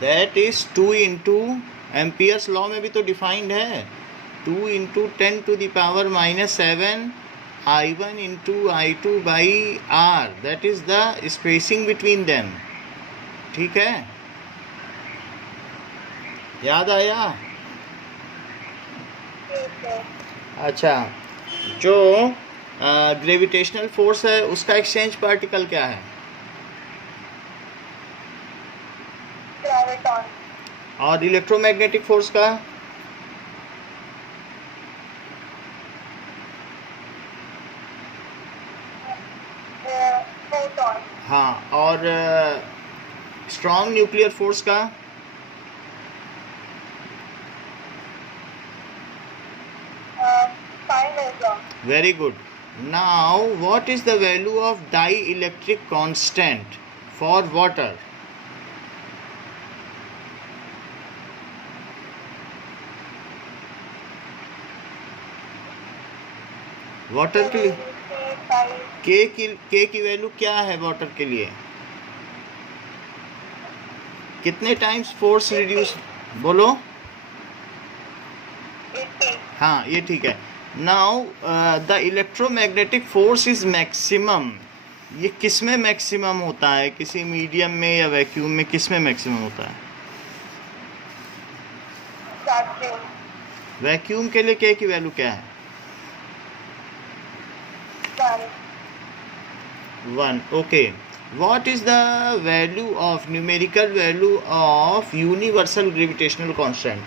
That is 2 into, Ampere's law में भी तो डिफाइंड है, 2 into 10 to the power -7 I1 into I2 by R, that is the spacing between them. ठीक है, याद आया? अच्छा, जो ग्रेविटेशनल फोर्स है उसका एक्सचेंज पार्टिकल क्या है? ग्रेविटॉन। और इलेक्ट्रोमैग्नेटिक फोर्स का? फोटॉन। हाँ, और स्ट्रॉन्ग न्यूक्लियर फोर्स का? Very good. Now what is the value of dielectric constant for water? Water के लिए के की वैल्यू क्या है वाटर के लिए? कितने टाइम्स फोर्स रिड्यूस? बोलो। 80। हाँ, ये ठीक है। Now the electromagnetic force is maximum, ये किस में मैक्सिमम होता है? किसी मीडियम में या वैक्यूम में, किस में मैक्सिमम होता है? वैक्यूम के लिए के की वैल्यू क्या है? 1। Okay, what is the value of, numerical value of universal gravitational constant?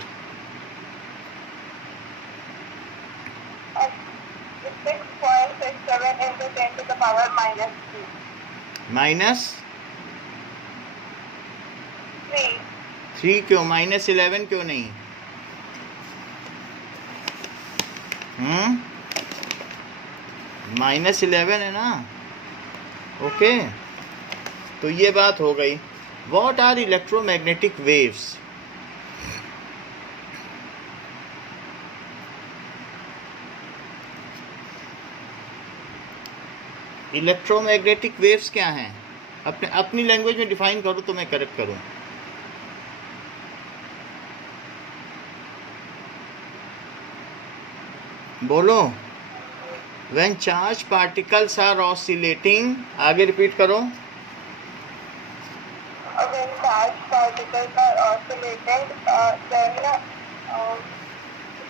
-3 क्यों? -11 क्यों नहीं? -11 है ना? ओके, तो ये बात हो गई। What are electromagnetic waves? Electromagnetic waves क्या हैं? अपनी लैंग्वेज में डिफाइन करो तो मैं करेक्ट करूं। बोलो। When charge particles are oscillating, आगे रिपीट करो। When charged particles are oscillated, then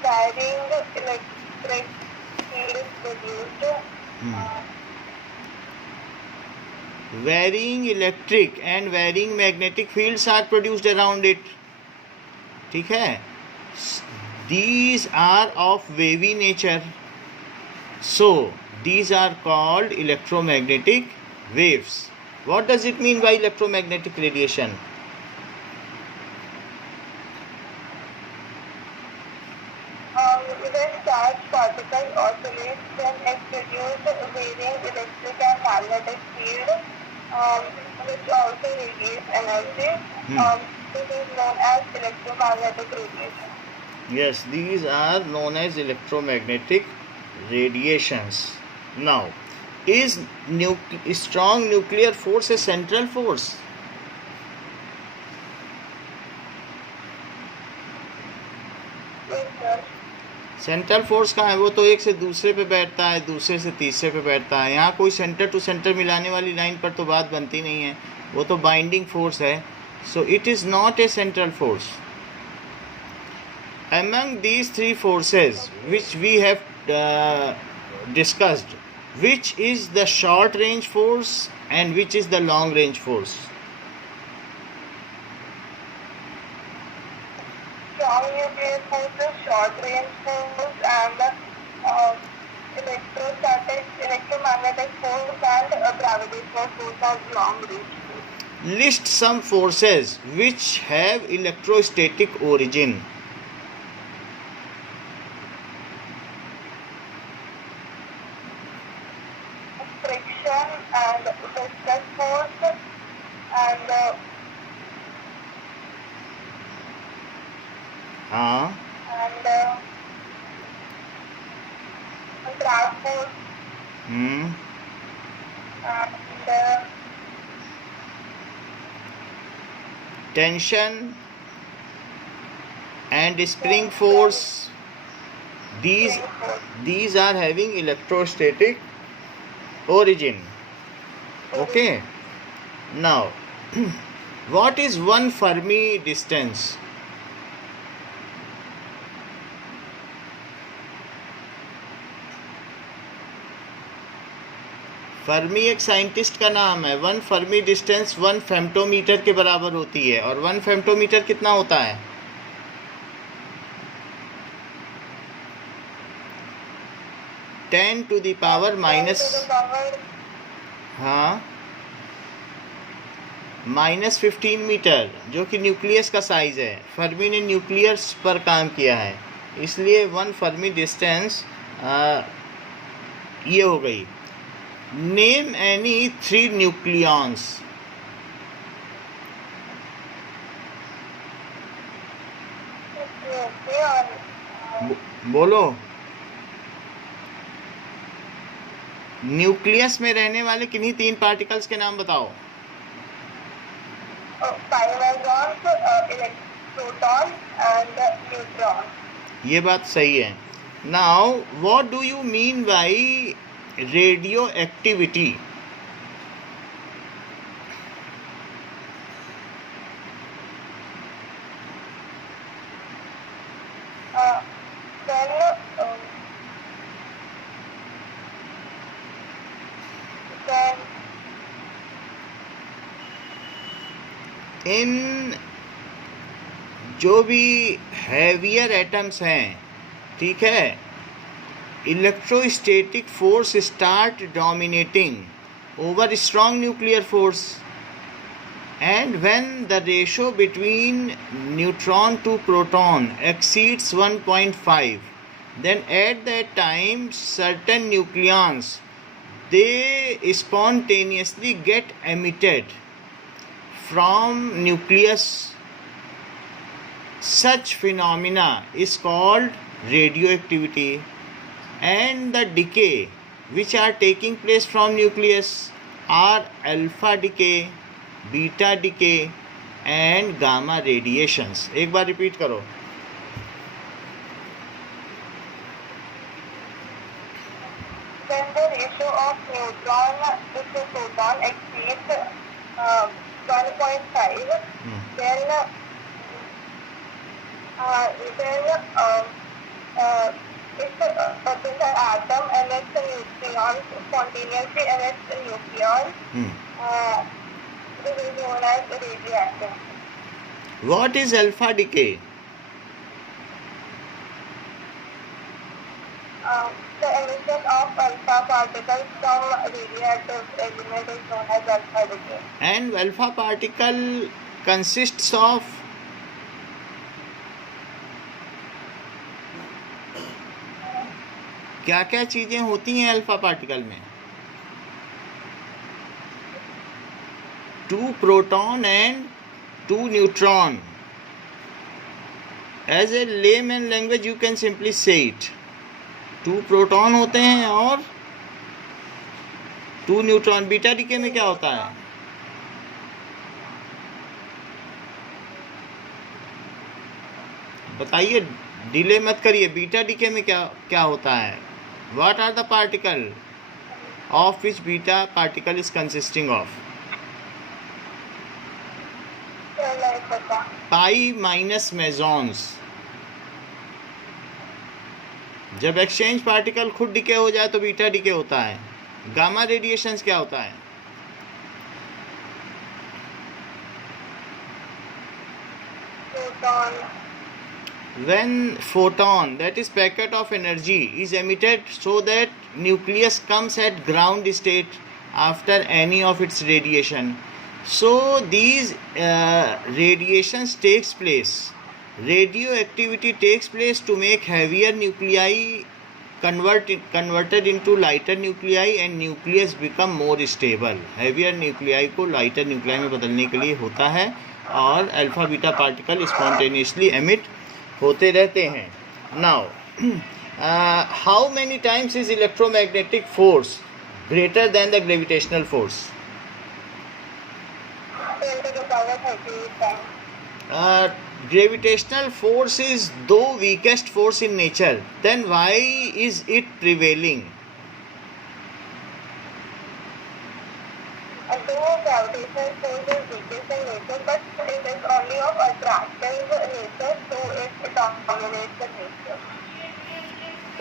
varying electric field is produced. Varying electric and varying magnetic fields are produced around it. ठीक है, these are of wavy nature, so these are called electromagnetic waves. What does it mean by electromagnetic radiation? When charged particles oscillate, then it produces varying electric and magnetic field, which also release energy. This is known as electromagnetic radiation. Yes, these are known as electromagnetic radiations. Now, is strong nuclear force a central force? Central force कहाँ है? वो तो एक से दूसरे पे बैठता है, दूसरे से तीसरे पे बैठता है। यहाँ कोई सेंटर टू सेंटर मिलाने वाली लाइन पर तो बात बनती नहीं है, वो तो बाइंडिंग फोर्स है। So it is not a central force. Among these three forces which we have discussed, which is the short range force and which is the long range force? Strong nuclear force is short range force, and electromagnetic force and gravitational force are long range force. List some forces which have electrostatic origin. Friction and viscous force and and drag force and tension and spring force, these are having electrostatic origin. Okay, now what is one Fermi distance? Fermi एक scientist का नाम है. One Fermi distance 1 फेम्टोमीटर के बराबर होती है. और 1 फेम्टोमीटर कितना होता है? 10 टू द पावर माइनस, हाँ, -15 मीटर, जो कि न्यूक्लियस का साइज है. फर्मी ने न्यूक्लियस पर काम किया है, इसलिए 1 फर्मी डिस्टेंस ये हो गई. Name any 3 nucleons. बोलो. न्यूक्लियस में रहने वाले किन्हीं 3 पार्टिकल्स के नाम बताओ. Proton and neutron. ये बात सही है. Now what do you mean by radioactivity? इन जो भी हैवियर एटम्स हैं, ठीक है, electrostatic force start dominating over strong nuclear force, and when the ratio between neutron to proton exceeds 1.5, then at that time certain nucleons, they spontaneously get emitted from nucleus. Such phenomena is called radioactivity, and the decay which are taking place from nucleus are alpha decay, beta decay and gamma radiations. एक बार repeat करो. When the ratio of neutron to proton exceeds 1.5, then if the atom emits a nucleon, spontaneously emits a nucleon, this is known as radioactive. What is alpha decay? The emission of alpha particles from radioactive element is known as alpha decay. And alpha particle consists of क्या क्या चीजें होती हैं alpha particle में? 2 proton and 2 neutron. As a layman language you can simply say it. 2 proton होते हैं और 2 neutron. Beta decay में क्या होता है? बताइए, डिले मत करिए. बीटा डीके में क्या क्या होता है? What are the particle of which beta particle is consisting of? Pi minus mesons. जब एक्सचेंज पार्टिकल खुद डिके हो जाए तो बीटा डिके होता है. गामा रेडिएशंस क्या होता है? When photon, that is packet of energy, is emitted so that nucleus comes at ground state after any of its radiation. So these radiations takes place. Radioactivity takes place to make heavier nuclei converted into lighter nuclei and nucleus become more stable. Heavier nuclei को lighter nuclei में बदलने के लिए होता है और alpha beta particle spontaneously emit होते रहते हैं. Now, how many times is electromagnetic force greater than the gravitational force? 10 to the power 38 times. Gravitational force is the weakest force in nature. Then why is it prevailing? Though gravitational force is weakest in nature, but it is only of attractive nature, so it dominates the nature.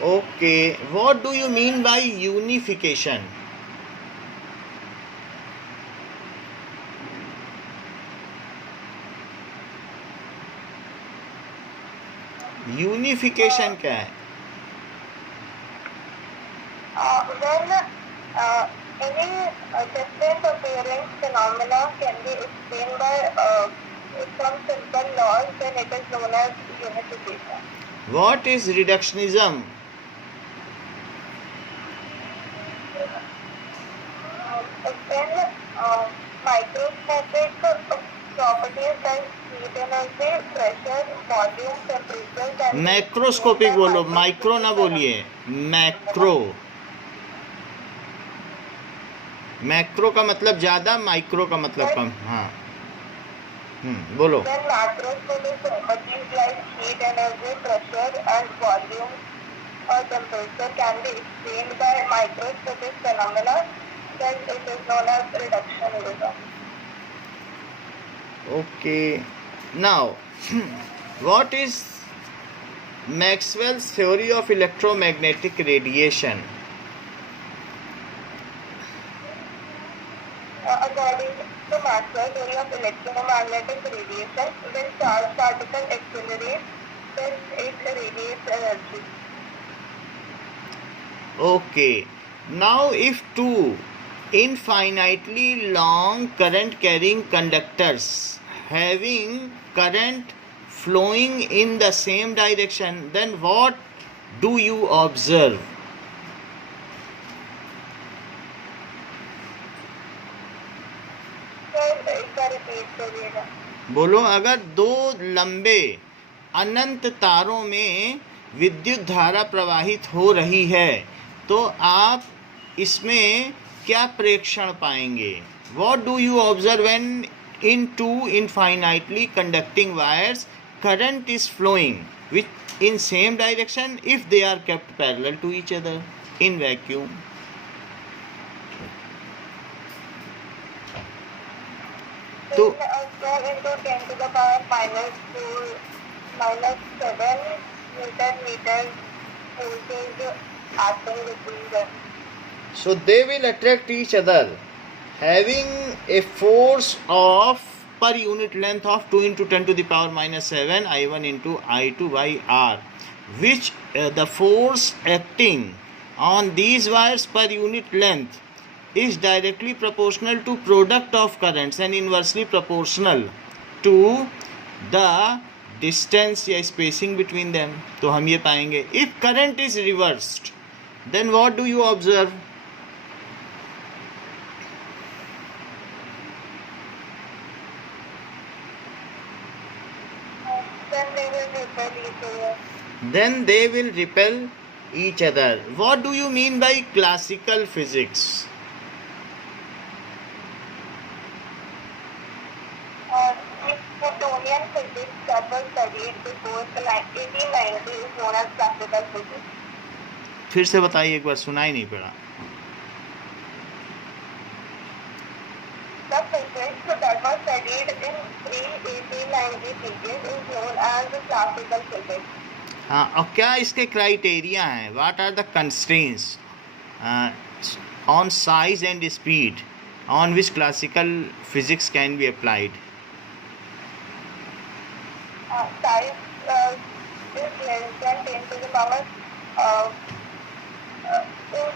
Okay, what do you mean by unification? Unification क्या है? When any different appearing phenomena can be explained by some simple laws, then it is known as unification. What is reductionism? When microscopic properties like heat energy, pressure, volume, temperature can macroscopic बोलो, micro ना बोलिए, macro. Macro का मतलब ज्यादा, micro का मतलब कम. हाँ, बोलो. When macroscopic properties like heat energy, pressure and volume or temperature can be explained by microscopic phenomena, then it is known as reductionism. Okay. Now, what is Maxwell's theory of electromagnetic radiation? According to Maxwell's theory of electromagnetic radiation, when charged particle accelerates, then it radiates energy. Okay. Now, if two infinitely long current carrying conductors having current flowing in the same direction, then what do you observe? बोलो, अगर दो लंबे अनंत तारों में विद्युत धारा प्रवाहित हो रही है तो आप इसमें क्या प्रेक्षण पाएंगे? What do you observe when in two infinitely conducting wires current is flowing which in same direction if they are kept parallel to each other in vacuum? So, into 10 to the power minus 7 meters forces acting between them. So they will attract each other having a force of per unit length of 2 into 10 to the power minus 7 I1 into I2 by R, which the force acting on these wires per unit length is directly proportional to product of currents and inversely proportional to the distance या spacing between them. तो हम ये पाएंगे if current is reversed, then what do you observe? Then they will repel each other. What do you mean by classical physics? Newtonian physics that was studied before 1890 is known as classical physics. फिर से बताइए एक बार, सुनाई नहीं पड़ा. The physics that was studied in pre-1890 period is known as classical physics. हाँ, और क्या इसके क्राइटेरिया हैं? What are the constraints on size and speed on which classical physics can be applied? Size is less than 10 to the power is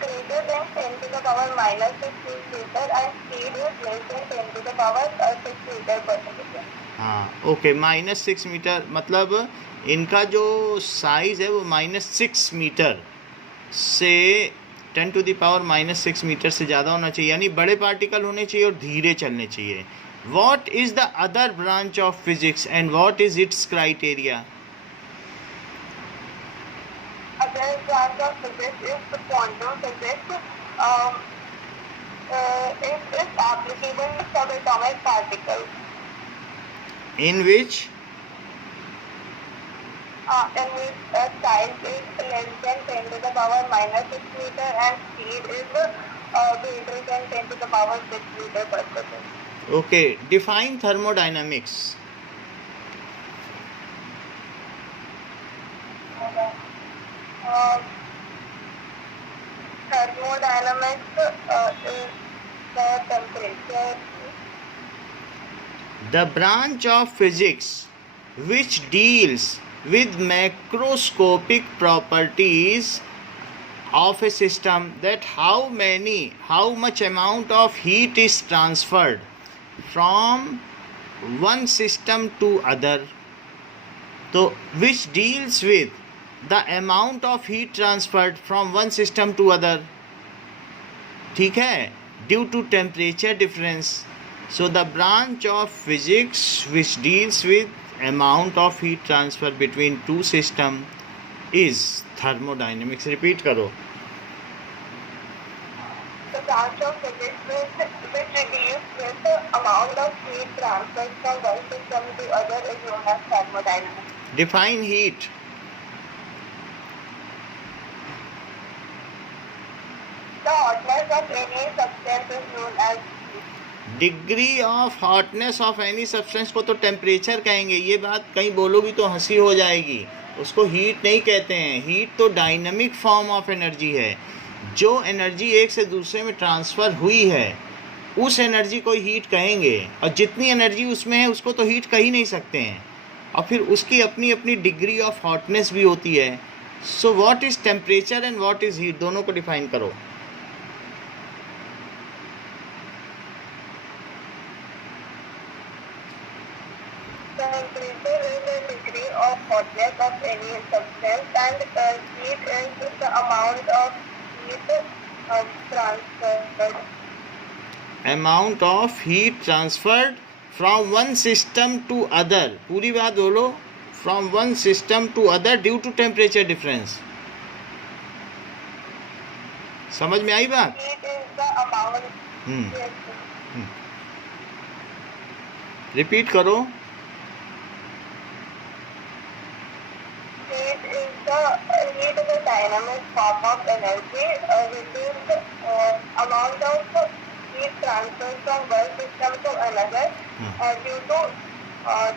greater than 10 to the power minus 6 meter and speed is less than 10 to the power 6 meter per second. हाँ, okay. -6 metre मतलब इनका जो size है वो -6 metre से 10 to the power -6 metre से ज़्यादा होना चाहिए, यानी बड़े पार्टिकल होने चाहिए और धीरे चलने चाहिए. What is the other branch of physics and what is its criteria? Other branch of physics is the quantum physics. It is applicable to subatomic particles. in which size is less than 10 to the power minus 6 meter and speed is greater than 10 to the power 6 meter per second. Okay, define thermodynamics. Thermodynamics is the temperature. The branch of physics which deals with macroscopic properties of a system, that how much amount of heat is transferred from one system to other. So which deals with the amount of heat transferred from one system to other, ठीक है, due to temperature difference. So the branch of physics which deals with amount of heat transfer between two system is thermodynamics. Repeat करो. The branch of physics which deals with the amount of heat transferred from one system to other is known as thermodynamics. Define heat. The hotness of any substance is known as degree of hotness of any substance को तो temperature कहेंगे. ये बात कहीं बोलोगी तो हंसी हो जाएगी. उसको हीट नहीं कहते हैं. हीट तो डायनामिक फॉर्म ऑफ एनर्जी है. जो एनर्जी एक से दूसरे में ट्रांसफ़र हुई है उस एनर्जी को हीट कहेंगे, और जितनी एनर्जी उसमें है उसको तो हीट कह ही नहीं सकते हैं. और फिर उसकी अपनी अपनी डिग्री ऑफ हॉटनेस भी होती है. So what is temperature and what is heat, दोनों को डिफाइन करो. Temperature is the degree of hotness of any substance and heat is the amount of heat transferred. Amount of heat transferred from one system to other. पूरी बात बोलो. From one system to other due to temperature difference. समझ में आई बात? Heat is the amount. Repeat करो. Heat is a dynamic form of energy, which is the amount of heat transferred from one system to another due to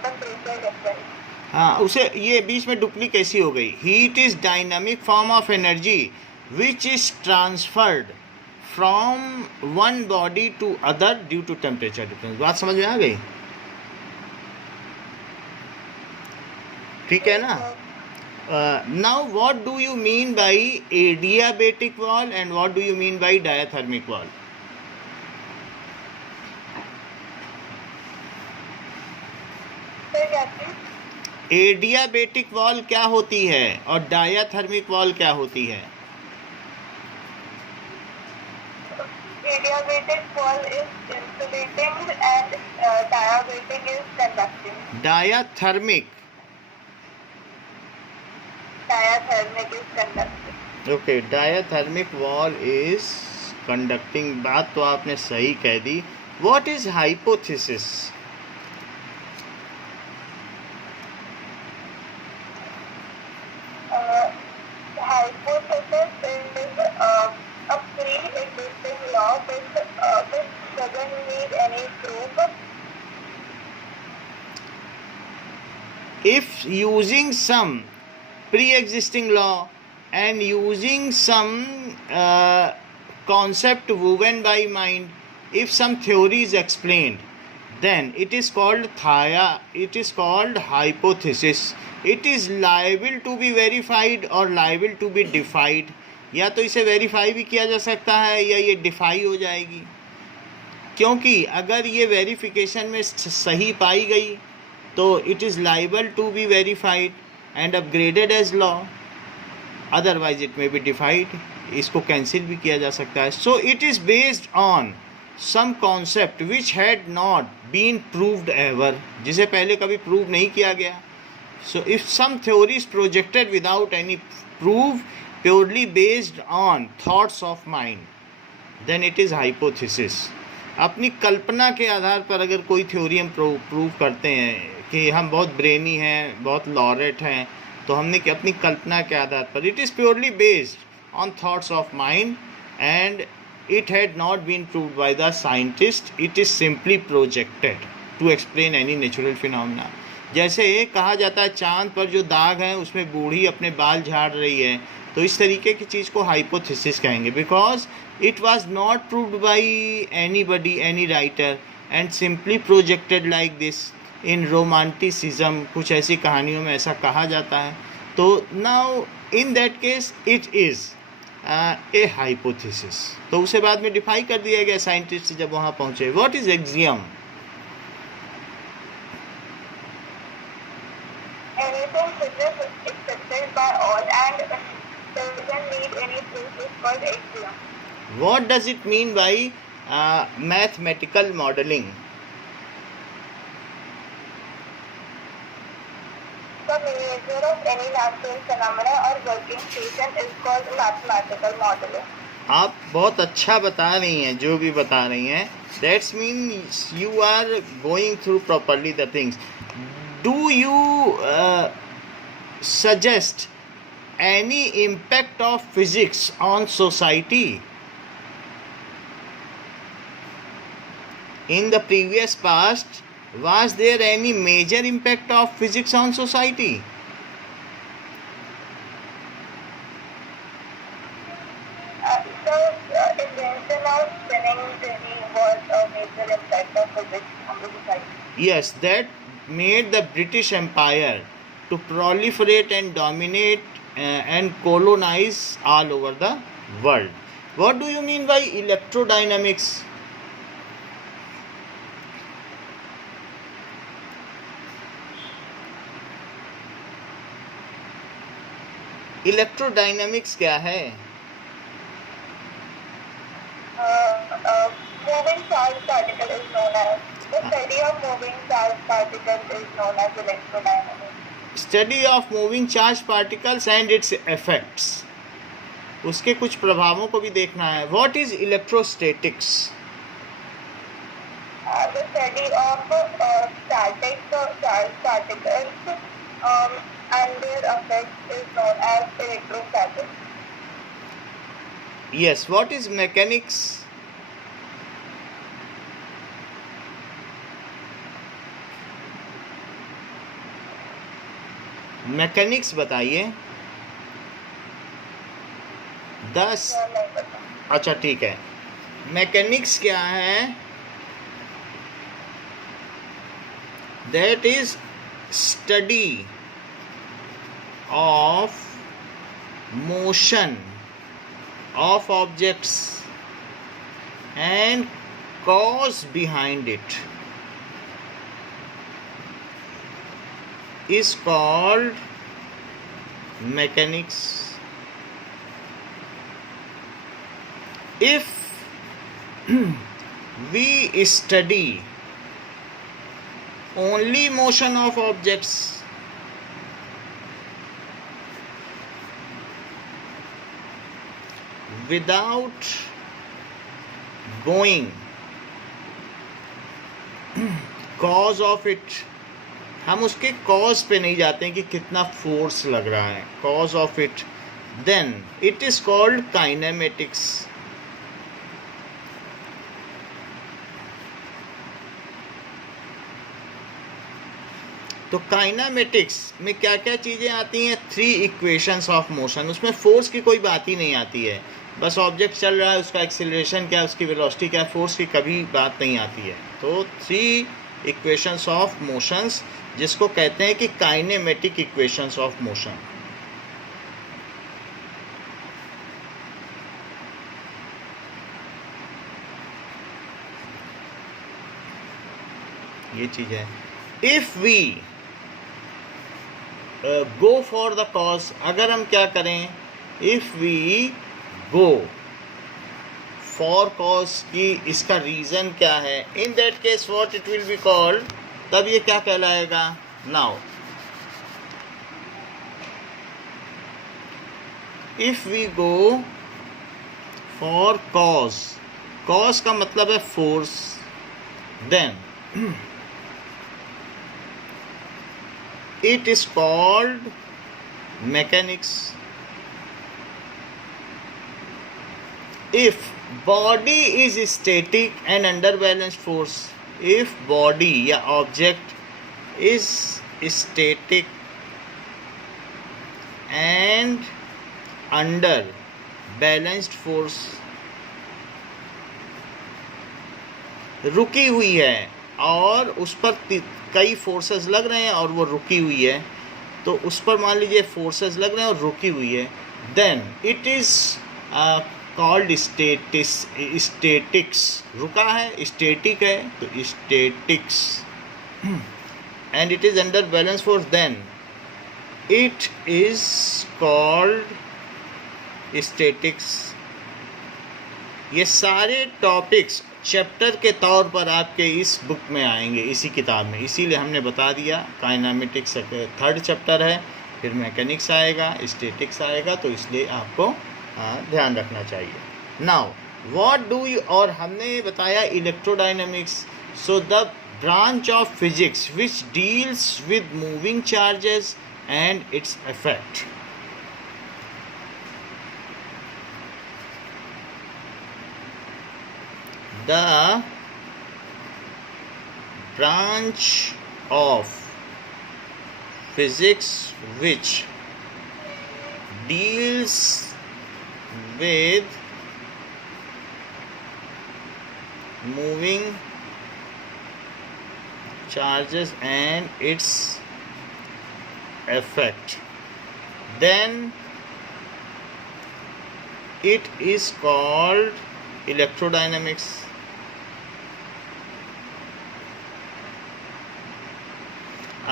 temperature difference. हाँ, उसे ये बीच में duplicacy हो गई. Heat is dynamic form of energy which is transferred from one body to other due to temperature difference. बात समझ में आ गई? ठीक है ना? Now what do you mean by adiabatic wall and what do you mean by diathermic wall? Adiabatic wall क्या होती है और डायाथर्मिक वॉल क्या होती है? Adiabatic wall is insulating and diabatic is conducting. Diathermic is conducting. Okay, diathermic wall is conducting. बात तो आपने सही कह दी. What is hypothesis? Hypothesis is a pre-existing law which doesn't need any proof. If using some pre-existing law and using some concept woven by mind, if some theory is explained, then it is called hypothesis. It is liable to be verified or liable to be defied. या तो इसे verify भी किया जा सकता है या ये डिफाई हो जाएगी. क्योंकि अगर ये वेरिफिकेशन में सही पाई गई तो it is liable to be verified and upgraded as law. Otherwise it may be defied. इसको कैंसिल भी किया जा सकता है. So it is based on some concept which had not been proved ever, जिसे पहले कभी प्रूव नहीं किया गया. So if some theory is projected without any proof, purely based on thoughts of mind, then it is hypothesis. अपनी कल्पना के आधार पर अगर कोई थ्योरी हम प्रूव करते हैं कि हम बहुत ब्रेनी हैं, बहुत लॉरेट हैं, तो हमने अपनी कल्पना के आधार पर, it is purely based on thoughts of mind and it had not been proved by the scientist, it is simply projected to explain any natural phenomena. जैसे कहा जाता है चांद पर जो दाग है उसमें बूढ़ी अपने बाल झाड़ रही है, तो इस तरीके की चीज़ को हाइपोथेसिस कहेंगे, because it was not proved bye anybody, any writer, and simply projected like this in romanticism. कुछ ऐसी कहानियों में ऐसा कहा जाता है. तो now in that case it is a hypothesis. तो उसे बाद में डिफाई कर दिया गया साइंटिस्ट जब वहाँ पहुँचे. What is axiom? Anything which is accepted by all and doesn't need any proof is called axiom. What does it mean by mathematical modeling? The measure of any natural phenomena or working station is called mathematical modeling. आप बहुत अच्छा बता रही हैं, जो भी बता रही हैं. That's means you are going through properly the things. Do you suggest any impact of physics on society? In the previous past, was there any major impact of physics on society? The invention of spinning theory was a major impact of physics on the society. Yes, that made the British Empire to proliferate and dominate and colonize all over the world. What do you mean by electrodynamics? Electrodynamics क्या है? Moving charge particle is known as the study of moving charge particles is known as electrodynamics. Study of moving charge particles and its effects. उसके कुछ प्रभावों को भी देखना है. What is electrostatics? The study of static charge particles and their effects is known as electrostatics. Yes. What is mechanics? Mechanics बताइए. 10. अच्छा ठीक है. मैकेनिक्स क्या है? That is study of motion of objects and cause behind it is called mechanics. If we study only motion of objects, without going cause of it, हम उसके cause पे नहीं जाते हैं कि कितना फोर्स लग रहा है, cause of it, then it is called kinematics. तो काइनेमेटिक्स में क्या क्या चीज़ें आती हैं? 3 इक्वेशंस ऑफ मोशन. उसमें फोर्स की कोई बात ही नहीं आती है, बस ऑब्जेक्ट चल रहा है, उसका एक्सीलरेशन क्या है, उसकी वेलोसिटी क्या है, फोर्स की कभी बात नहीं आती है. तो 3 इक्वेशंस ऑफ मोशंस, जिसको कहते हैं कि काइनेमेटिक इक्वेशंस ऑफ मोशन. ये चीज़ है. If we go for the cause, अगर हम क्या करें, if we go for cause की इसका रीजन क्या है, in that case what it will be called, तब ये क्या कहलाएगा? Now if we go for cause, cause का मतलब है force, then it is called mechanics. If body is static and under balanced force, if body या object is static and under balanced force, रुकी हुई है और उस पर कई फोर्सेस लग रहे हैं और वो रुकी हुई है, तो उस पर मान लीजिए फोर्सेस लग रहे हैं और रुकी हुई है, then it is called statics. रुका है, स्टैटिक है, तो statics. And it is under balance force, then it is called statics. ये सारे टॉपिक्स चैप्टर के तौर पर आपके इस बुक में आएंगे, इसी किताब में. इसीलिए हमने बता दिया काइनेमेटिक्स 3rd चैप्टर है, फिर मैकेनिक्स आएगा, स्टैटिक्स आएगा, तो इसलिए आपको ध्यान रखना चाहिए. नाउ व्हाट डू यू, और हमने बताया electrodynamics. So the branch of physics which deals with moving charges and its effect. The branch of physics which deals with moving charges and its effect, then it is called electrodynamics.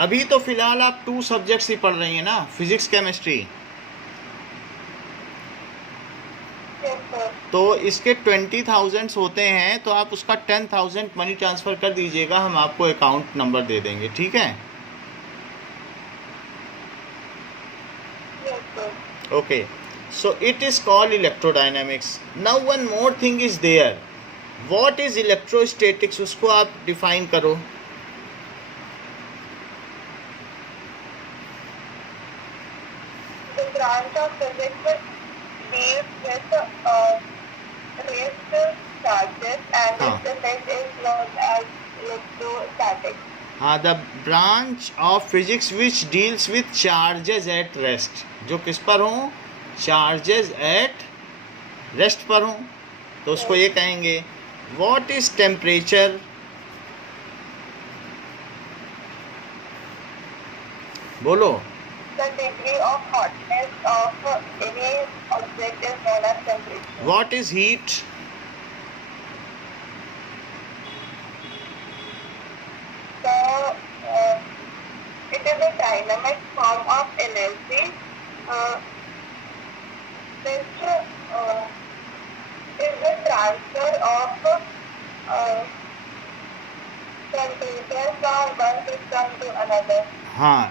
अभी तो फिलहाल आप 2 subjects ही पढ़ रही हैं ना, physics chemistry. तो इसके 20,000 होते हैं, तो आप उसका 10,000 मनी ट्रांसफ़र कर दीजिएगा, हम आपको अकाउंट नंबर दे देंगे, ठीक है? Okay, so it is called electrodynamics. Now one more thing is there. What is electrostatics, उसको आप डिफाइन करो. Branch of physics deals with raised charges and its effect is known as electrostatics. हाँ, the branch of physics which deals with charges at rest. जो किस पर हों? Charges at rest पर हों, तो उसको ये कहेंगे. What is temperature? बोलो. The degree of hotness of any object is known as temperature. What is heat? So, it is a dynamic form of energy which is the transfer of temperature from one system to another. हाँ,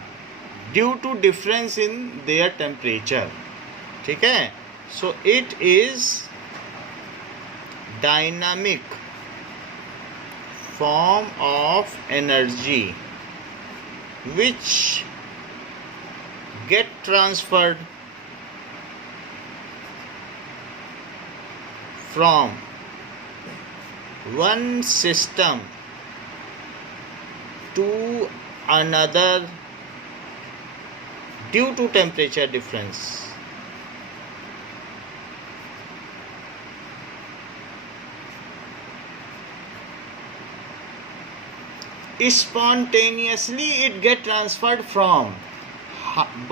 due to difference in their temperature, ठीक है? So it is dynamic form of energy which get transferred from one system to another due to temperature difference. Spontaneously it get transferred from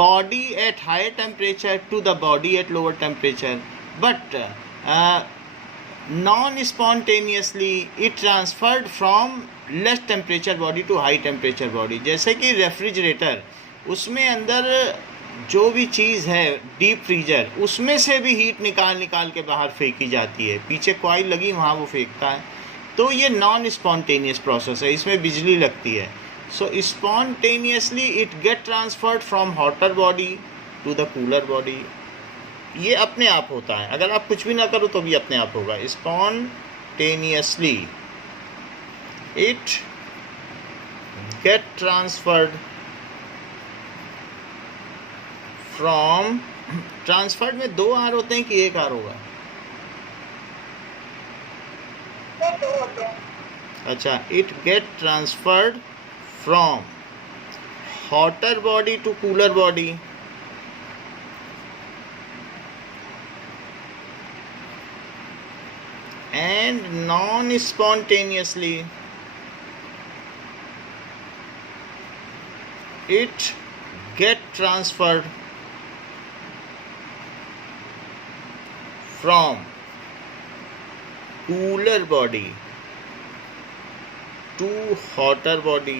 body at higher temperature to the body at lower temperature, but non-spontaneously it transferred from less temperature body to high temperature body. जैसे कि refrigerator, उसमें अंदर जो भी चीज़ है deep freezer, उसमें से भी हीट निकाल के बाहर फेंकी जाती है. पीछे कॉइल लगी, वहाँ वो फेंकता है. तो ये नॉन स्पॉन्टेनियस प्रोसेस है, इसमें बिजली लगती है. So spontaneously it get transferred from hotter body to the cooler body. ये अपने आप होता है, अगर आप कुछ भी ना करो तो भी अपने आप होगा. Spontaneously it get transferred from, transferred में 2 आर होते हैं कि 1 आर होगा? ये 2 होते हैं। अच्छा, it get transferred from hotter body to cooler body, and non-spontaneously it get transferred from cooler body to hotter body.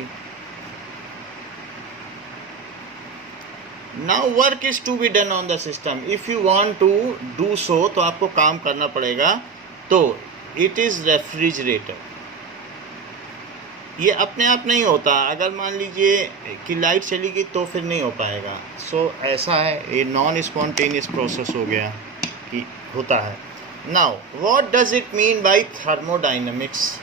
Now work is to be done on the system. If you want to do so, तो आपको काम करना पड़ेगा. तो it is refrigerator. ये अपने आप नहीं होता, अगर मान लीजिए कि लाइट चली गई तो फिर नहीं हो पाएगा. सो ऐसा है, ये नॉन स्पॉन्टेनियस प्रोसेस हो गया कि होता है. Now what does it mean by thermodynamics?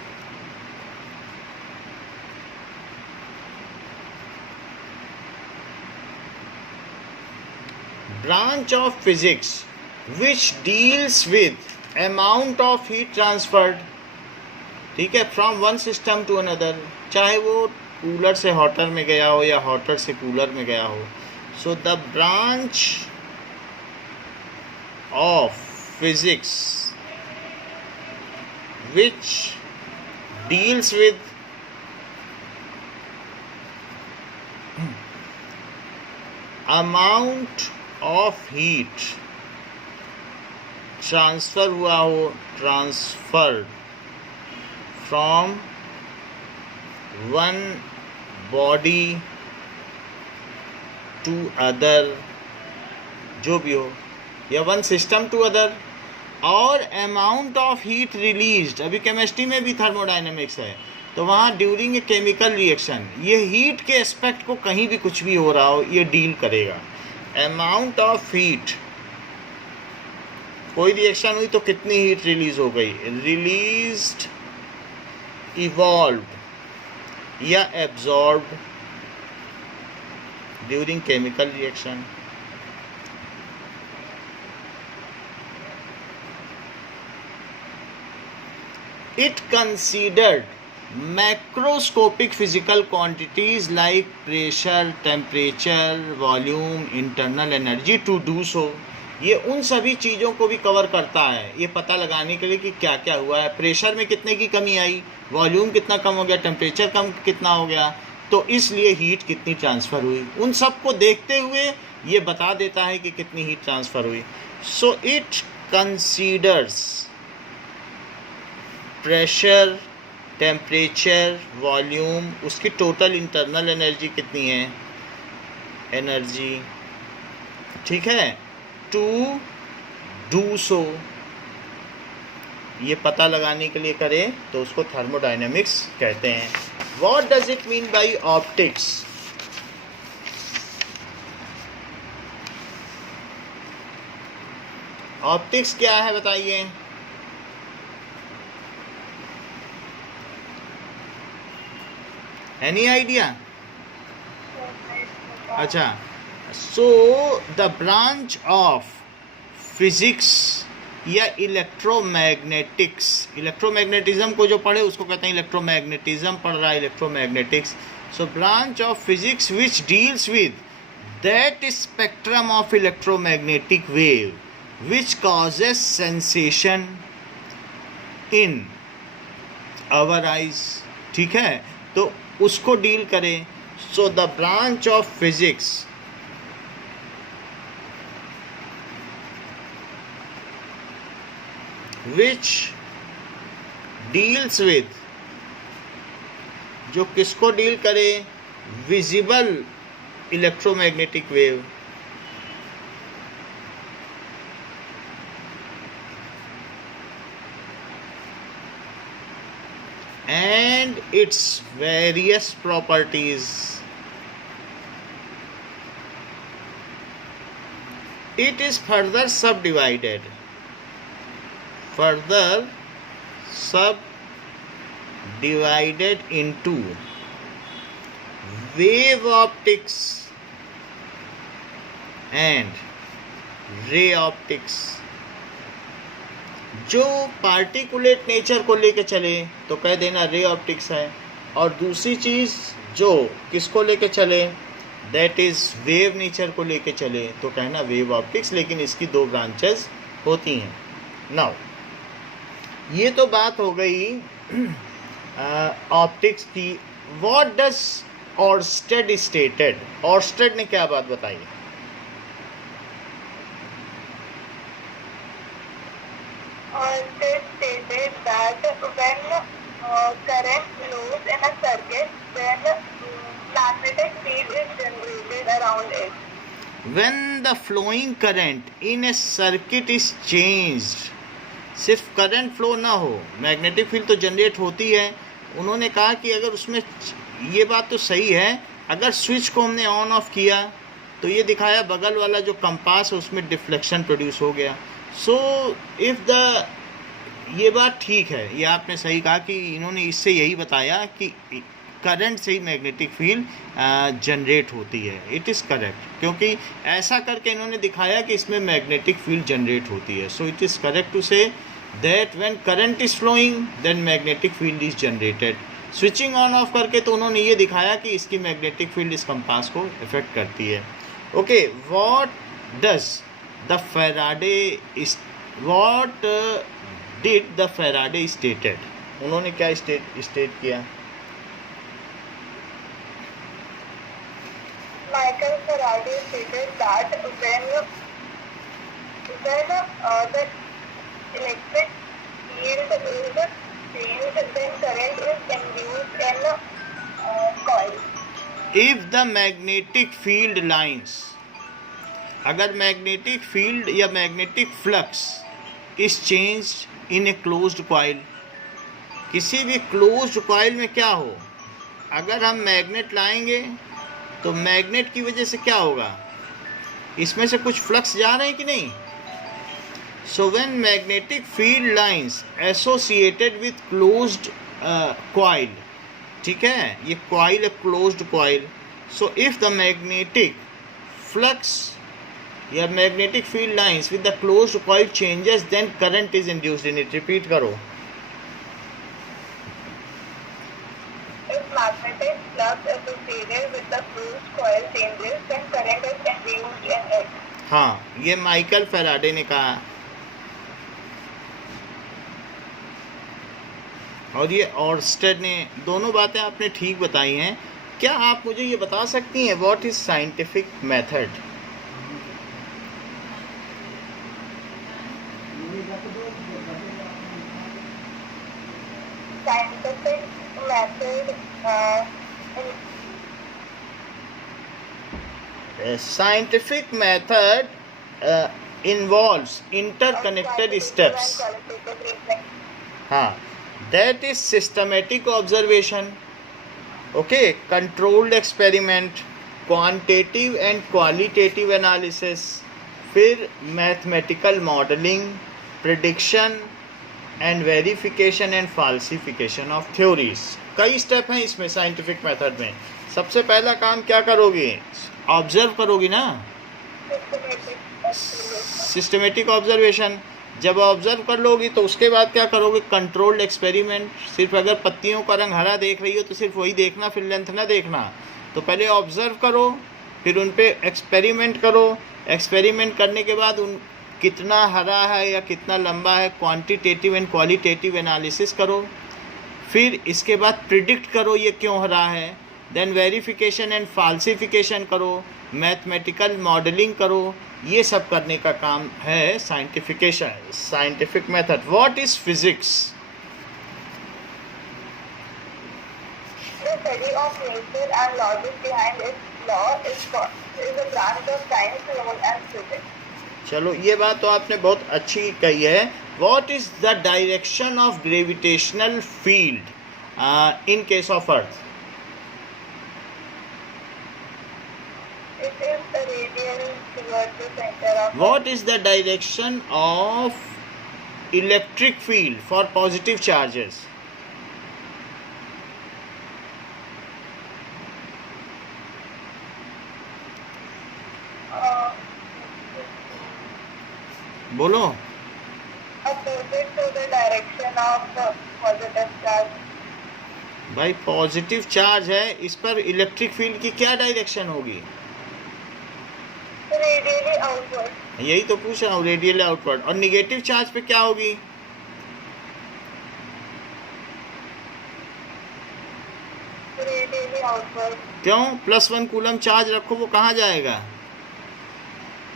Branch of physics which deals with amount of heat transferred, ठीक है, from one system to another, चाहे वो कूलर से हॉटर में गया हो या हॉटर से कूलर में गया हो. So the branch of physics which deals with amount of heat transfer हुआ हो, transferred from one body to other, जो भी हो, या वन सिस्टम टू अदर, और अमाउंट ऑफ हीट रिलीज्ड. अभी केमिस्ट्री में भी थर्मोडायनेमिक्स है, तो वहाँ ड्यूरिंग ए केमिकल रिएक्शन ये हीट के एस्पेक्ट को कहीं भी कुछ भी हो रहा हो ये डील करेगा. अमाउंट ऑफ हीट, कोई रिएक्शन हुई तो कितनी हीट रिलीज हो गई, रिलीज्ड, इवॉल्व्ड या absorbed during chemical reaction. It considered macroscopic physical quantities like pressure, temperature, volume, internal energy to do so. ये उन सभी चीज़ों को भी कवर करता है, ये पता लगाने के लिए कि क्या क्या हुआ है. प्रेशर में कितने की कमी आई, वॉल्यूम कितना कम हो गया, टेम्परेचर कम कितना हो गया, तो इसलिए हीट कितनी ट्रांसफ़र हुई, उन सब को देखते हुए ये बता देता है कि कितनी हीट ट्रांसफ़र हुई. So it considers pressure, temperature, volume, उसकी टोटल इंटरनल एनर्जी कितनी है, एनर्जी, ठीक है, टू डू सो, ये पता लगाने के लिए करें तो उसको थर्मोडायनेमिक्स कहते हैं. What does it mean by optics? Optics क्या है बताइए? Any idea? अच्छा, so the branch of physics या इलेक्ट्रोमैग्नेटिक्स, इलेक्ट्रोमैग्नेटिज्म को जो पढ़े उसको कहते हैं इलेक्ट्रोमैग्नेटिज्म, पढ़ रहा है electromagnetics. So branch of physics which deals with that spectrum of electromagnetic wave which causes sensation in our eyes, ठीक है, तो उसको डील करें. So the branch of physics which deals with, जो किसको डील करे, visible electromagnetic wave, and its various properties. It is further subdivided into wave optics and ray optics. जो particulate nature को लेके चले तो कह देना रे ऑप्टिक्स है, और दूसरी चीज़ जो किसको लेके चले, दैट इज़ वेव नेचर को लेके चले तो कहना वेव ऑप्टिक्स। लेकिन इसकी दो ब्रांचेस होती हैं। नाउ ये तो बात हो गई ऑप्टिक्स की। What does Oersted stated, Oersted ने क्या बात बताई? Oersted stated that when current flows in a circuit, then magnetic field is generated around it. When the flowing current in a circuit is changed, सिर्फ current flow ना हो, magnetic field तो generate होती है। उन्होंने कहा कि अगर उसमें, ये बात तो सही है, अगर स्विच को हमने ऑन ऑफ किया तो ये दिखाया बगल वाला जो कंपास है उसमें डिफ्लेक्शन प्रोड्यूस हो गया। सो इफ़ द, ये बात ठीक है, ये आपने सही कहा कि इन्होंने इससे यही बताया कि करंट से ही मैग्नेटिक फील्ड जनरेट होती है। इट इज़ करेक्ट, क्योंकि ऐसा करके इन्होंने दिखाया कि इसमें मैग्नेटिक फील्ड जनरेट होती है। So it is correct to say that when current is flowing then magnetic field is generated. Switching on off करके तो उन्होंने ये दिखाया कि इसकी मैग्नेटिक फील्ड इस कंपास को इफेक्ट करती है। Okay, what does the Faraday, what did the Faraday stated, उन्होंने क्या स्टेट किया? Michael Faraday stated that when the electric field is changed, then current is induced in coil. If the magnetic field lines, अगर magnetic field या magnetic flux is changed in a closed coil, किसी भी closed coil में क्या हो, अगर हम magnet लाएंगे तो मैग्नेट की वजह से क्या होगा, इसमें से कुछ फ्लक्स जा रहे हैं कि नहीं। So when magnetic field lines associated with closed coil, ठीक है, ये कॉइल है closed coil. So if the magnetic flux या magnetic field lines with the closed coil changes then current is induced in it. Repeat करो। Magnetic flux associated with the closed coil changes, then current is induced in it. हाँ, ये Michael Faraday ने कहा, और ये Orsted ने, दोनों बातें आपने ठीक बताई हैं। क्या आप मुझे ये बता सकती हैं what is scientific method? Scientific method Scientific method involves interconnected steps. हाँ, that is systematic observation, okay, controlled experiment, quantitative and qualitative analysis, फिर mathematical modeling, prediction and verification and falsification of theories। कई step हैं इसमें scientific method में। सबसे पहला काम क्या करोगे, ऑब्जर्व करोगी ना, सिस्टमेटिक ऑब्जर्वेशन। जब ऑब्जर्व कर लोगी तो उसके बाद क्या करोगे, कंट्रोल्ड एक्सपेरिमेंट। सिर्फ अगर पत्तियों का रंग हरा देख रही हो तो सिर्फ वही देखना, फिर लेंथ ना देखना। तो पहले ऑब्जर्व करो, फिर उन पे एक्सपेरिमेंट करो। एक्सपेरिमेंट करने के बाद उन कितना हरा है या कितना लंबा है, क्वांटिटेटिव एंड क्वालिटेटिव एनालिसिस करो। फिर इसके बाद प्रिडिक्ट करो ये क्यों हरा है। देन वेरिफिकेशन एंड फाल्सिफिकेशन करो, मैथमेटिकल मॉडलिंग करो। ये सब करने का काम है scientific method. What is physics? The study of nature and logic behind its law is a branch of science known as physics. चलो, ये बात तो आपने बहुत अच्छी कही है। What is the direction of gravitational field in case of earth? It is radial towards the center of. What is the direction of electric field for positive charges? बोलो। Opposite to the direction of positive charge. भाई positive charge है, इस पर electric field की क्या direction होगी? Radially outward. यही तो पूछ रहा हूँ, रेडियल आउटवर्ड। और निगेटिव चार्ज पे क्या होगी? Radially outward. क्यों? +1 कूलम चार्ज रखो, वो कहाँ जाएगा?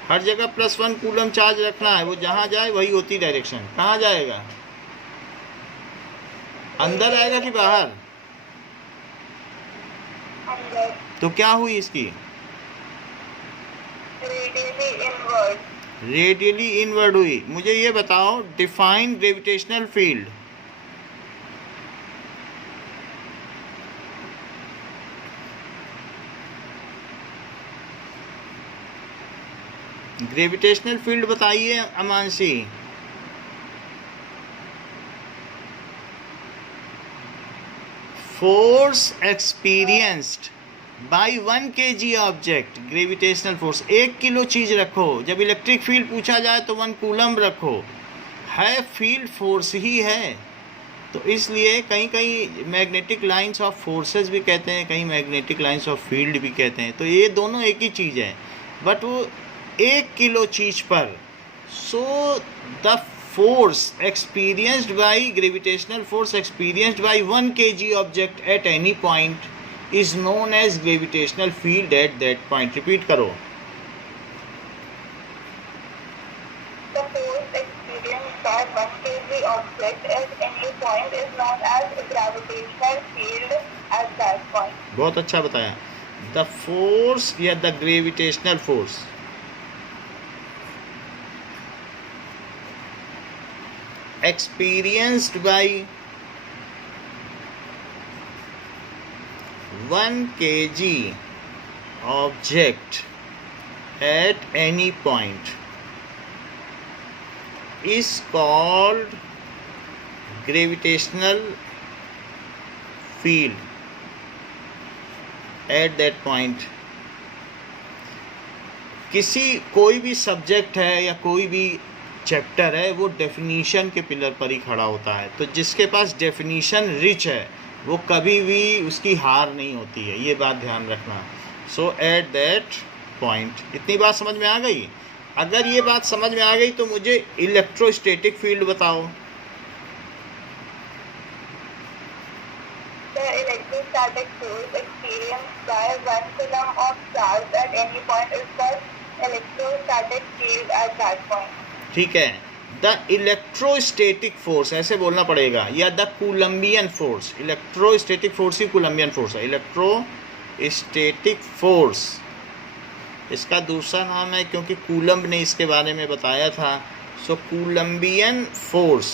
हर जगह +1 कूलम चार्ज रखना है, वो जहाँ जाए वही होती डायरेक्शन। कहाँ जाएगा? अंदर आएगा कि बाहर? अंदर. तो क्या हुई इसकी? Radially inward. रेडियली इनवर्ड हुई। मुझे ये बताओ, define gravitational field. Gravitational field बताइए Amansi. Force experienced by 1 kg object, gravitational force. 1 kilo चीज रखो, जब इलेक्ट्रिक फील्ड पूछा जाए तो 1 कूलम रखो, है फील्ड फोर्स ही है। तो इसलिए कहीं कहीं मैग्नेटिक लाइंस ऑफ फोर्सेस भी कहते हैं, कहीं मैग्नेटिक लाइंस ऑफ फील्ड भी कहते हैं। तो ये दोनों एक ही चीज़ है, बट वो 1 किलो चीज पर। So the force experienced by gravitational force experienced by 1 kg object at any point is known as gravitational field at that point. Repeat करो। The force experienced by 1 kg object at any point is known as gravitational field at that point. बहुत अच्छा बताया। The force या the gravitational force experienced by 1 kg object at any point is called gravitational field at that point. कोई भी subject है या कोई भी चैप्टर है, वो डेफिनीशन के पिलर पर ही खड़ा होता है। तो जिसके पास डेफिनीशन रिच है वो कभी भी उसकी हार नहीं होती है, ये बात ध्यान रखना। सो एट दैट पॉइंट, इतनी बात समझ में आ गई? अगर ये बात समझ में आ गई तो मुझे इलेक्ट्रोस्टैटिक फील्ड बताओ। The electrostatic force experienced by 1 coulomb of charge at any point is called electrostatic field at that point. ठीक है, द इलेक्ट्रोस्टैटिक फोर्स ऐसे बोलना पड़ेगा, या the coulombian force. Electrostatic force ही कूलम्बियन फोर्स है। इलेक्ट्रोस्टैटिक फोर्स इसका दूसरा नाम है, क्योंकि कूलम्ब ने इसके बारे में बताया था। So coulombian force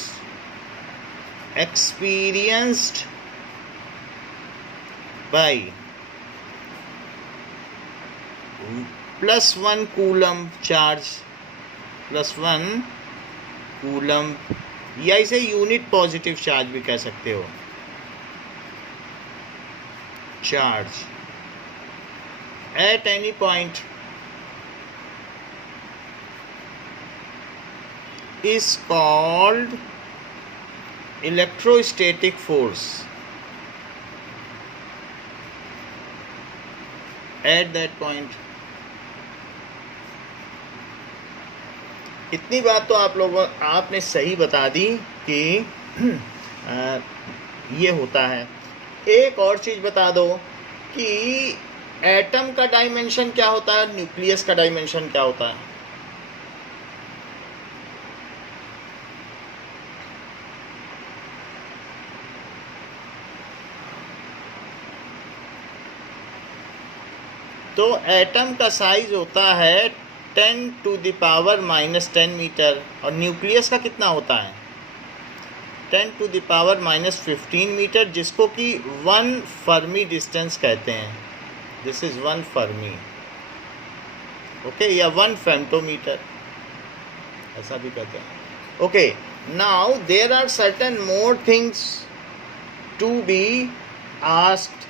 experienced by +1 coulomb charge, +1 coulomb, या इसे यूनिट पॉजिटिव चार्ज भी कह सकते हो, charge at any point is called electrostatic force at that point. इतनी बात तो आपने सही बता दी कि ये होता है। एक और चीज़ बता दो कि एटम का डायमेंशन क्या होता है, न्यूक्लियस का डायमेंशन क्या होता है? तो एटम का साइज होता है 10⁻⁻10 मीटर, और न्यूक्लियस का कितना होता है? 10⁻⁻15 मीटर, जिसको कि 1 फर्मी डिस्टेंस कहते हैं। दिस इज 1 फर्मी, ओके, या 1 फेम्टोमीटर ऐसा भी कहते हैं। Okay, now there are certain more things to be asked.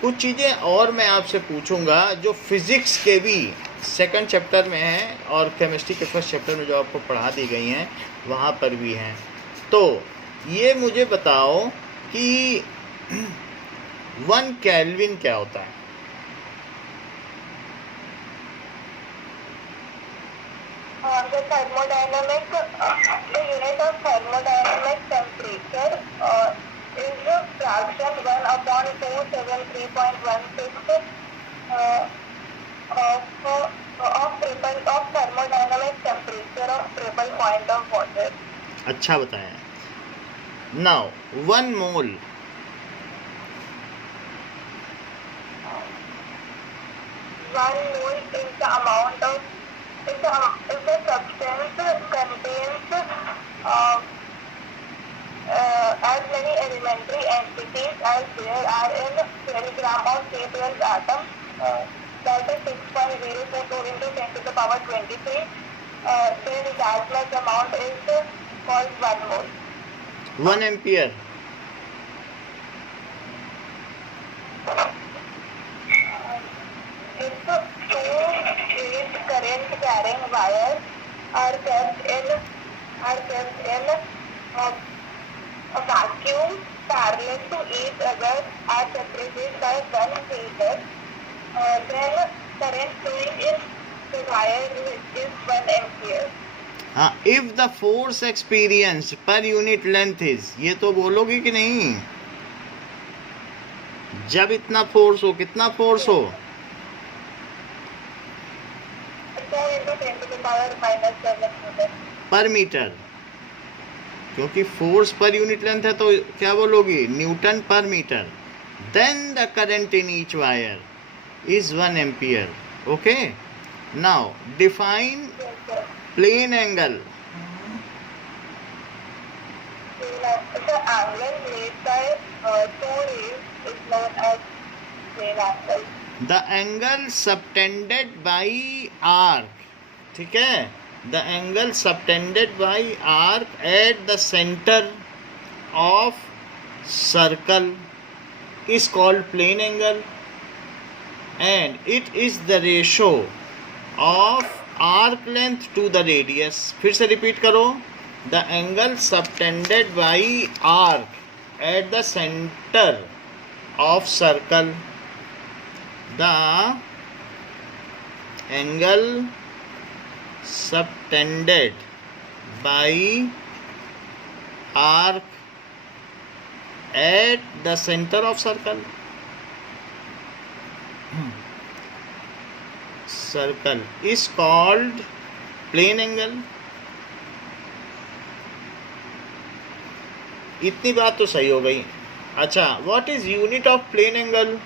कुछ चीज़ें और मैं आपसे पूछूंगा जो फिजिक्स के भी सेकंड चैप्टर में है और केमिस्ट्री के फर्स्ट चैप्टर में जो आपको पढ़ा दी गई हैं वहाँ पर भी हैं। तो ये मुझे बताओ कि 1 केल्विन क्या होता है? The thermodynamic, the unit of thermodynamic temperature is a fraction 1/273.16 of thermodynamic temperature of triple point of water. अच्छा बताया। Now 1 mole, 1 mole is the amount of is the substance contains as many elementary entities as there are in kilogram of C12 atom. That is 6.022 into 10 to the power 23. Then that much amount is called 1 mole. 1 ampere, If 2 phase current carrying wires are kept in a vacuum parallel to each other are separated by 1 meter, then current flowing in the wire is 1 ampere. हाँ, if the force experienced per unit length is, ये तो बोलोगे कि नहीं? जब इतना force हो, कितना फोर्स हो? 4 into 10 to the power minus 7 meter. पर मीटर, क्योंकि फोर्स पर यूनिट लेंथ है तो क्या बोलोगी? न्यूटन पर metre. Then the current in each wire is 1 ampere. Okay, now define Yes, sir. Plane angle. The angle made by 2 rays is known as plane angle. The angle subtended by arc, ठीक है, the angle subtended by arc at the centre of circle is called plane angle, and it is the ratio of arc length to the radius. फिर से repeat करो। the angle subtended by arc at the center of circle, the angle subtended by arc at the center of circle is called plane angle. इतनी बात तो सही हो गई। अच्छा, what is unit of plane angle?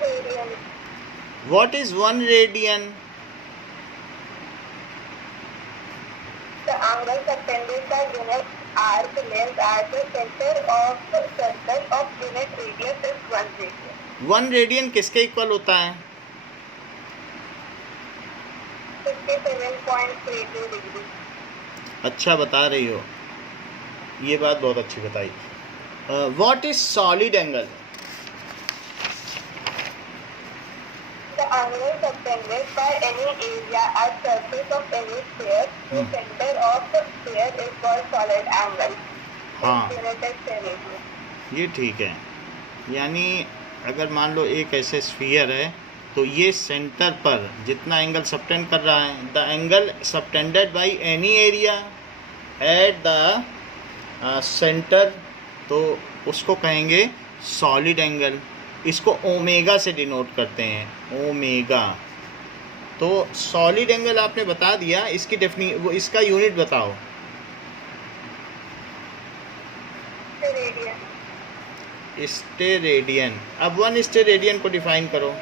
Radian. What is 1 radian? The angle subtended by unit arc length at the center of the circle of unit radius is 1 radian. 1 radian किसके equal होता है? 57.32 degree. अच्छा बता रही हो, ये बात बहुत अच्छी बताई। What is solid angle? The angle subtended by any area at surface of any sphere to center of the sphere is called solid angle. हाँ, Unit is radian. ये ठीक है। यानी अगर मान लो एक ऐसे स्फीयर है तो ये सेंटर पर जितना एंगल सबटेंड कर रहा है, the angle subtended by any area at the centre, तो उसको कहेंगे सॉलिड एंगल। इसको ओमेगा से डिनोट करते हैं, ओमेगा। तो सॉलिड एंगल आपने बता दिया, इसकी वो इसका यूनिट बताओ। Radian. स्टेरेडियन। अब 1 स्टेरेडियन को डिफाइन करो।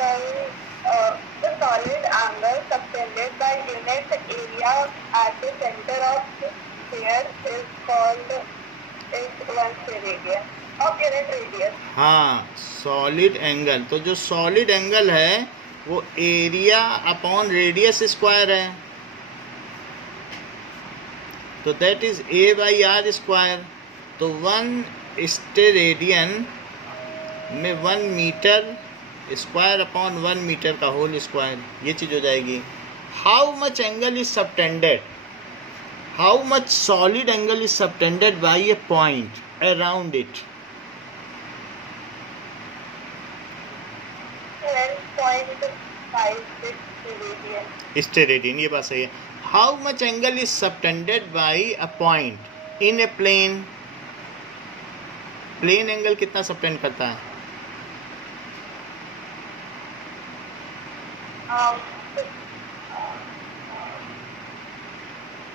Then the solid angle subtended by unit area at the center of the sphere is called 1 radian of unit radius. हाँ, सॉलिड एंगल। तो जो सॉलिड एंगल है वो एरिया अपॉन रेडियस स्क्वायर है, तो that is a by r square. तो 1 steradian में 1 metre square upon 1 metre का होल स्क्वायर, ये चीज़ हो जाएगी. How much angle is subtended, how much solid angle is subtended by a point around it. 12.56 radian. Steradian, ये बात सही है. How much angle is subtended by a point in a plane. Plane angle कितना subtend करता है?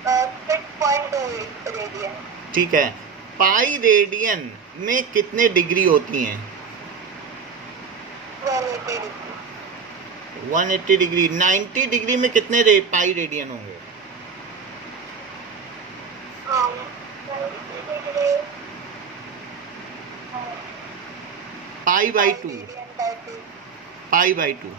6.28 radian. ठीक है. Pi radian में कितने डिग्री होती हैं? 180 degree. 180 डिग्री. 90 डिग्री में कितने पाई रेडियन होंगे? 90 degree. Pi by 2. Radian by 2. Pi by 2.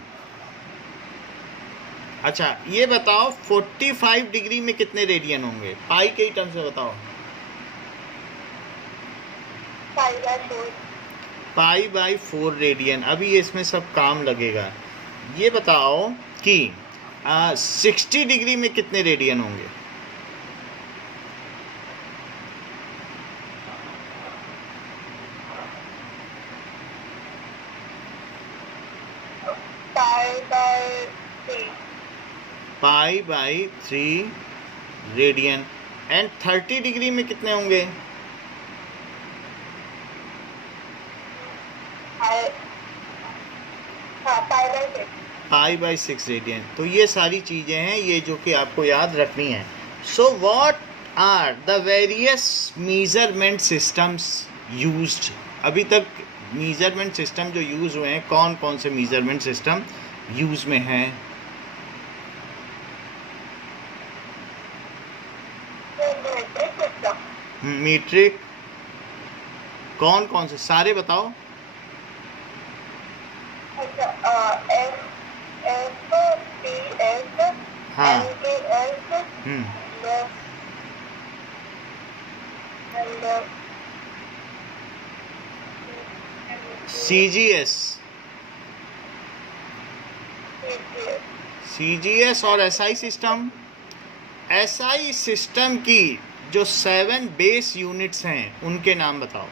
अच्छा, ये बताओ 45 डिग्री में कितने रेडियन होंगे? पाई के ही टर्म्स में बताओ. Pi by 4. Pi by 4 radian. अभी ये इसमें सब काम लगेगा. ये बताओ कि 60 डिग्री में कितने रेडियन होंगे? Pi by 3. Pi by 3 radian. And 30 degree में कितने होंगे? Pi by 6. Pi by 6 radian. तो ये सारी चीज़ें हैं ये जो कि आपको याद रखनी है. So what are the various measurement systems used. अभी तक मेजरमेंट सिस्टम जो यूज़ हुए हैं, कौन कौन से मेजरमेंट सिस्टम यूज़ में हैं? Metric system. मीट्रिक. कौन कौन से? सारे बताओ. FPS, हाँ. NKS, hmm. and CGS. CGS और SI सिस्टम. SI सिस्टम की जो 7 बेस यूनिट्स हैं उनके नाम बताओ.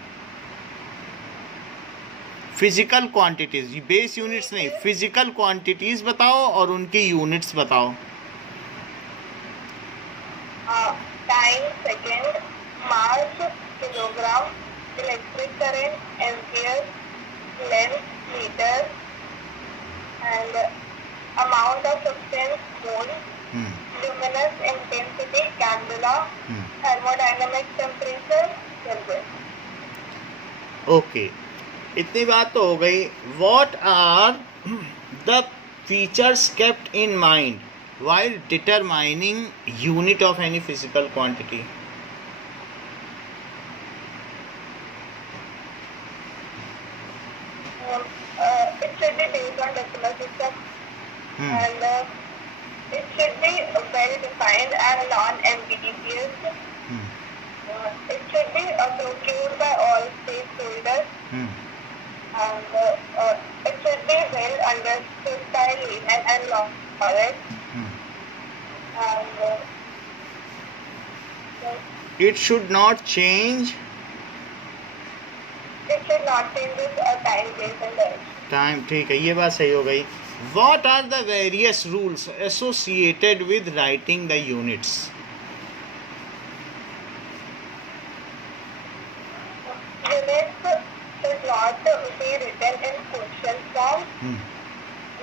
फिजिकल क्वांटिटीज, बेस यूनिट्स नहीं, फिजिकल क्वांटिटीज बताओ और उनकी यूनिट्स बताओ. time, second, mass, kilogram, electric current, amperes, length, meter, and amount of substance, mole, hmm. luminous intensity, candela, thermodynamic temperature, Kelvin. Okay, इतनी बात तो हो गई. What are the features kept in mind while determining unit of any physical quantity? It should be based on decimal system, and it should be well defined and non-ambiguous. It should be procured by all stakeholders, and it should be well understood by laymen and lawyers. And It should not change it should not change with a time, place, and direction. Time. ठीक है, ये बात सही हो गई. What are the various rules associated with writing the units? Units should not be written in question form.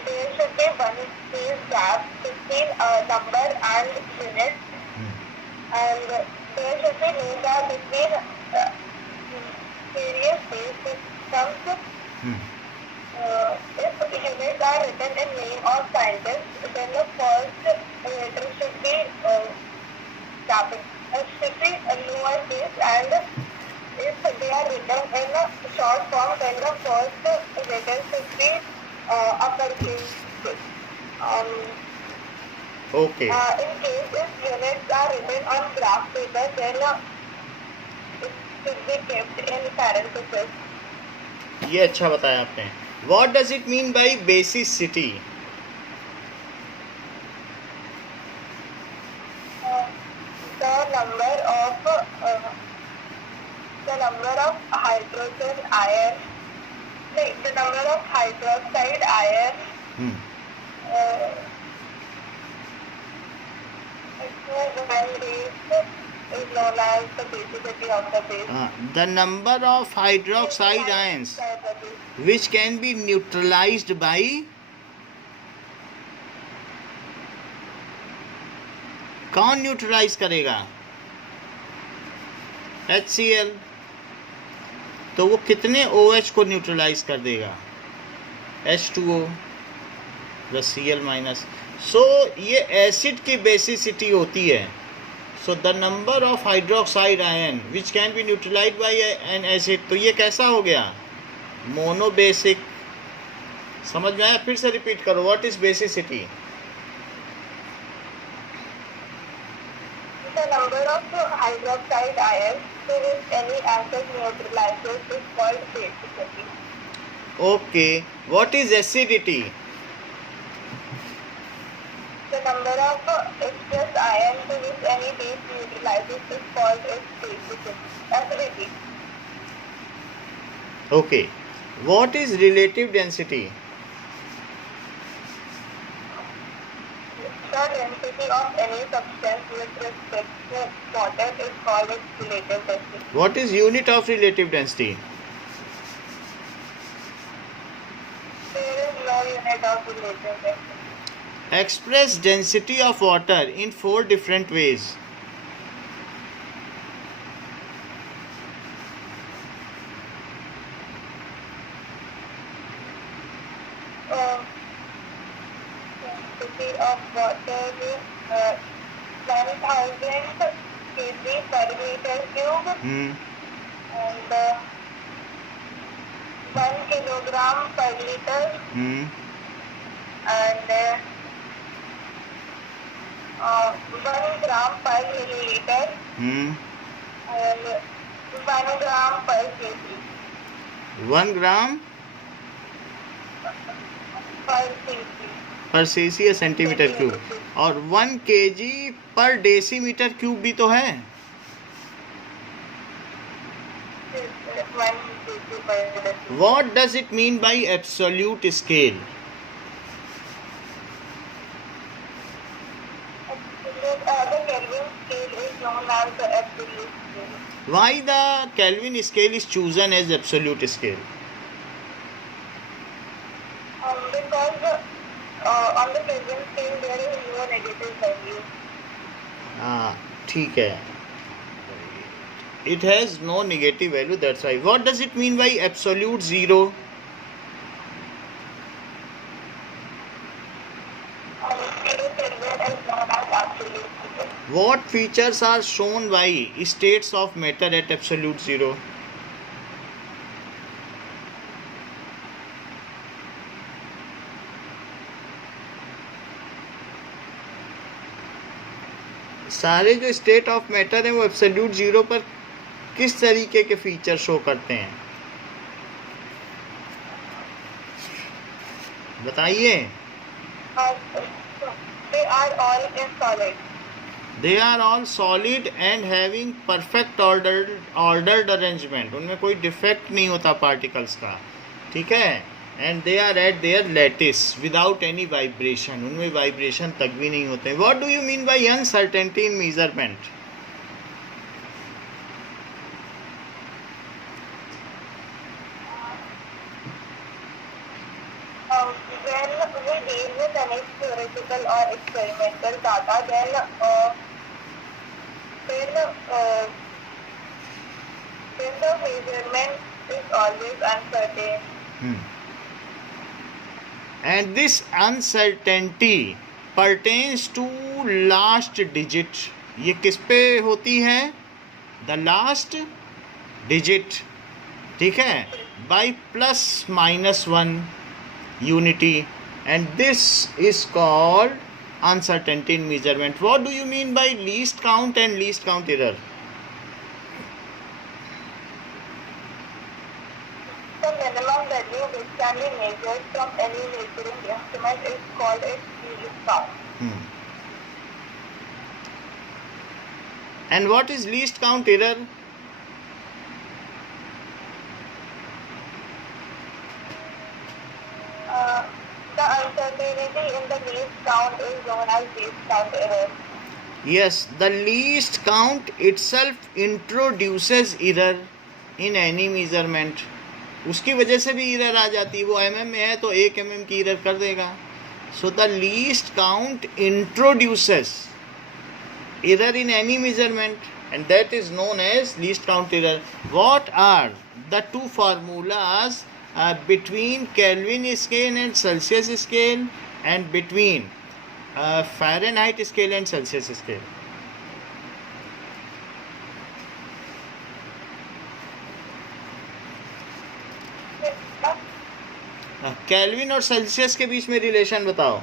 There should be one space gap between a number and unit, and there should be no gap between various base systems. If units are written in name of scientist, then the first letter should be capital, should be lowercase, and if they are written in a short form, then the first letter should be uppercase. Okay. In case if units are written on graph paper, then should be kept in parentheses. ये अच्छा बताया आपने. What does it mean by basicity? The number of hydrogen ion, the number of hydroxide ion when raised is known as the basicity of the base. The number of hydroxide ions which can be neutralized by कौन neutralise करेगा? HCl. तो वो कितने OH को neutralise कर देगा? H2O plus Cl minus. सो ये acid की बेसिसिटी होती है. So the number of hydroxide ion which can be neutralize by an acid. तो ये कैसा हो गया? मोनोबेसिक. समझ में आया? फिर से रिपीट करो. What is basicity? The number of hydroxide ions to which any acid neutralizes is called basicity. Okay. What is acidity? The number of express ions to which any base neutralizes is called its basicity. Acidity. Okay. What is relative density? The density of any substance with respect to water is called its relative density. What is unit of relative density? There is no unit of relative density. Express density of water in 4 different ways. Density of water is 10,000 kg per meter cube and 1 kilogram per liter and 1 gram per milliliter and 1 gram per kg. 1 gram Per kg. पर cc या centimetre cube. और 1 kg पर decimetre cube भी तो है. 1 kg per deciliter. What does it mean by absolute scale? The Kelvin scale is known as the absolute scale. Why the Kelvin scale is chosen as absolute scale? Because on the Kelvin scale there is no negative value. ठीक है. It has no negative value, that's why. What does it mean by absolute zero? Zero Kelvin is known as absolute zero. What features are shown by states of matter at absolute zero? सारे जो state of matter हैं वो absolute zero पर किस तरीके के feature show करते हैं? बताइए. They are all in solid. They are all solid and having perfect ordered arrangement. उनमें कोई डिफेक्ट नहीं होता पार्टिकल्स का. ठीक है. And they are at their lattice without any vibration. उनमें वाइब्रेशन तक भी नहीं होते. What do you mean by uncertainty in measurement? When we deal with any theoretical or experimental data, then the measurement is always uncertain. And this uncertainty pertains to last digit. ये किस पे होती है? The last digit. ठीक है. By plus minus 1 unity. And this is called uncertainty in measurement. What do you mean by least count and least count error? measured from any measuring instrument is called its least count. And what is least count error? The uncertainty in the least count is known as least count error. Yes, the least count itself introduces error in any measurement. उसकी वजह से भी error आ जाती है. वो mm में है तो 1 mm की error कर देगा. So the least count introduces error in any measurement, and that is known as least count error. What are the two formulas between Kelvin scale and Celsius scale, and between Fahrenheit scale and Celsius scale? Kelvin और Celsius के बीच में relation बताओ.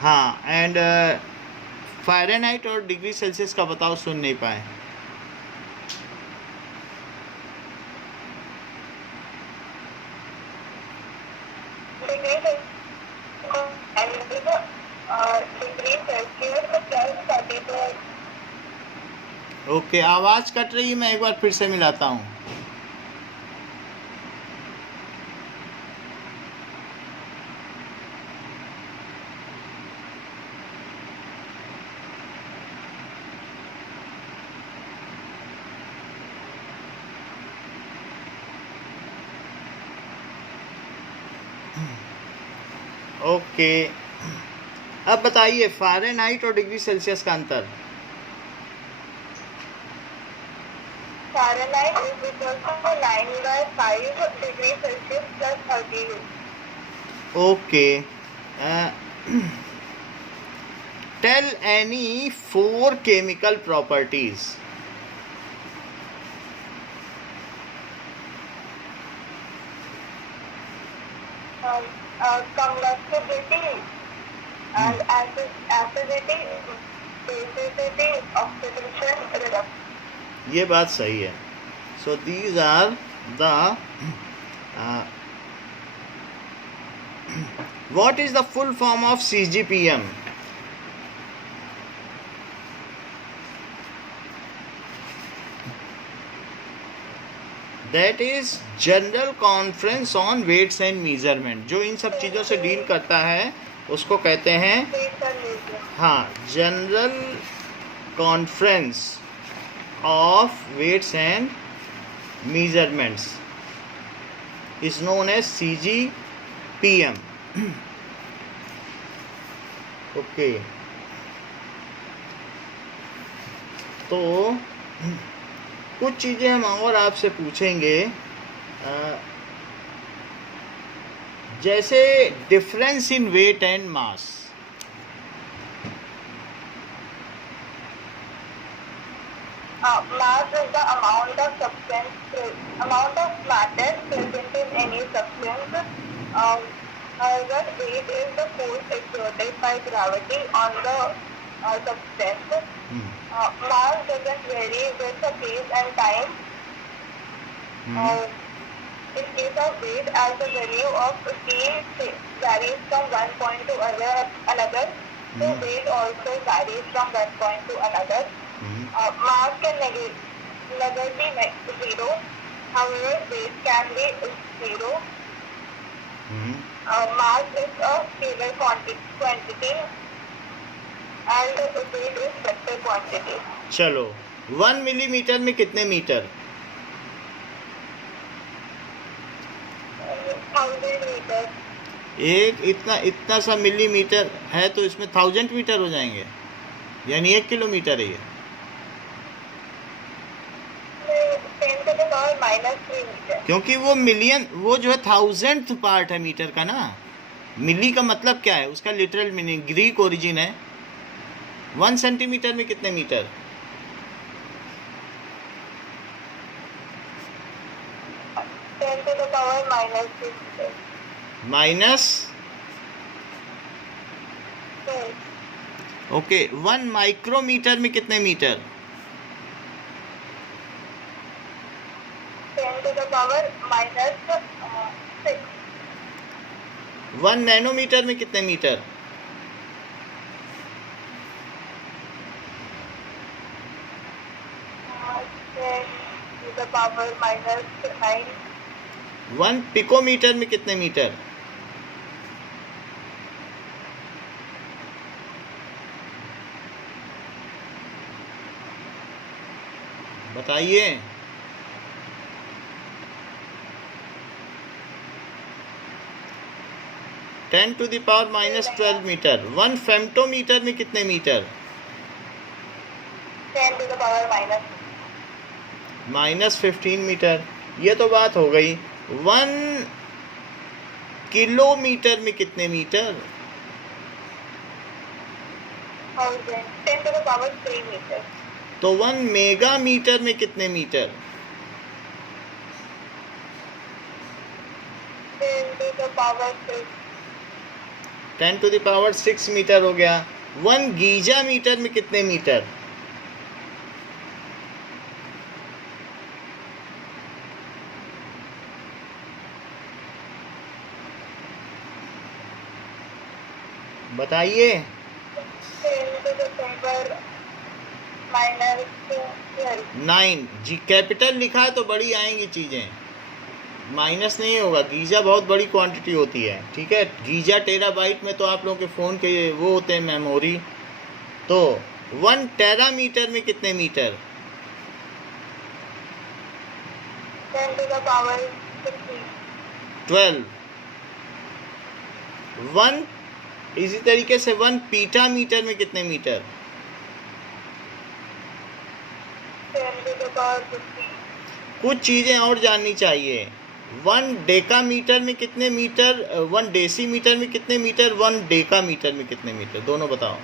हाँ, and Fahrenheit और degree Celsius का बताओ, सुन नहीं पाए. ओके, आवाज़ कट रही है, मैं एक बार फिर से मिलाता हूँ. ओके, अब बताइए फ़ारेनहाइट और डिग्री सेल्सियस का अंतर. Fahrenheit is equal to 9/5 degree Celsius plus 30. Okay. Tell any 4 chemical properties. Combustibility and acidity, basicity, oxidation, reduction. ये बात सही है. So these are the what is the full form of CGPM? That is General Conference on Weights and Measurement. जो इन सब चीज़ों से deal करता है उसको कहते हैं, हाँ, General Conference of Weights and Measurements is known as CGPM. Okay. तो कुछ चीज़ें हम और आपसे पूछेंगे, जैसे difference in weight and mass. Mass is the amount of matter present in any substance. However, weight is the force exerted by gravity on the substance. Mass doesn't vary with the pace and time. In case of weight, as the value of T varies from one point to another, so weight also varies from one point to another. Mass can never be zero. However, weight can be zero. Mass is a scalar quantity and weight is vector quantity. चलो, 1 millimetre में कितने metre? 1000 metre. एक इतना सा millimetre है तो इसमें 1000 metre हो जाएंगे, यानी 1 किलोमीटर है ये. 10 to the power -3 मीटर. क्योंकि वो मिलियन, वो जो है 1000th पार्ट है मीटर का ना. मिली का मतलब क्या है, उसका लिटरल मीनिंग ग्रीक ओरिजिन है. 1 सेंटीमीटर में कितने metre? 10 to the power minus 2 meters. Minus 2. Okay 1 micrometre में कितने metre? 10 to the power minus 6. 1 nanometre में कितने metre? 10 to the power minus 9. 1 picometre में कितने मीटर? बताइए। 10 to the power minus 12 metre. 1 femtometre में कितने metre? 10 to the power minus. Minus 15 metre. ये तो बात हो गई। 1 किलोमीटर में कितने metre? 1000. 10 to the power 3 meters. तो 1 मेगामीटर में कितने metre? 10 to the power 6. 10 to the power 6 metre हो गया। 1 गीजा मीटर में कितने मीटर? बताइए। 10 to the power minus 12. 9 G capital लिखा है तो बड़ी आएंगी चीज़ें, माइनस नहीं होगा। गीजा बहुत बड़ी क्वांटिटी होती है, ठीक है। गीजा टेराबाइट में तो आप लोगों के फ़ोन के वो होते हैं मेमोरी। तो 1 टेरामीटर में कितने मीटर? 10 to the power 15. 12। 1 इसी तरीके से 1 पीटामीटर में कितने मीटर? 10 to the power 15. कुछ चीज़ें और जाननी चाहिए। 1 डेकामीटर में कितने मीटर? 1 डेसीमीटर में कितने मीटर? 1 डेकामीटर में कितने मीटर? दोनों बताओ।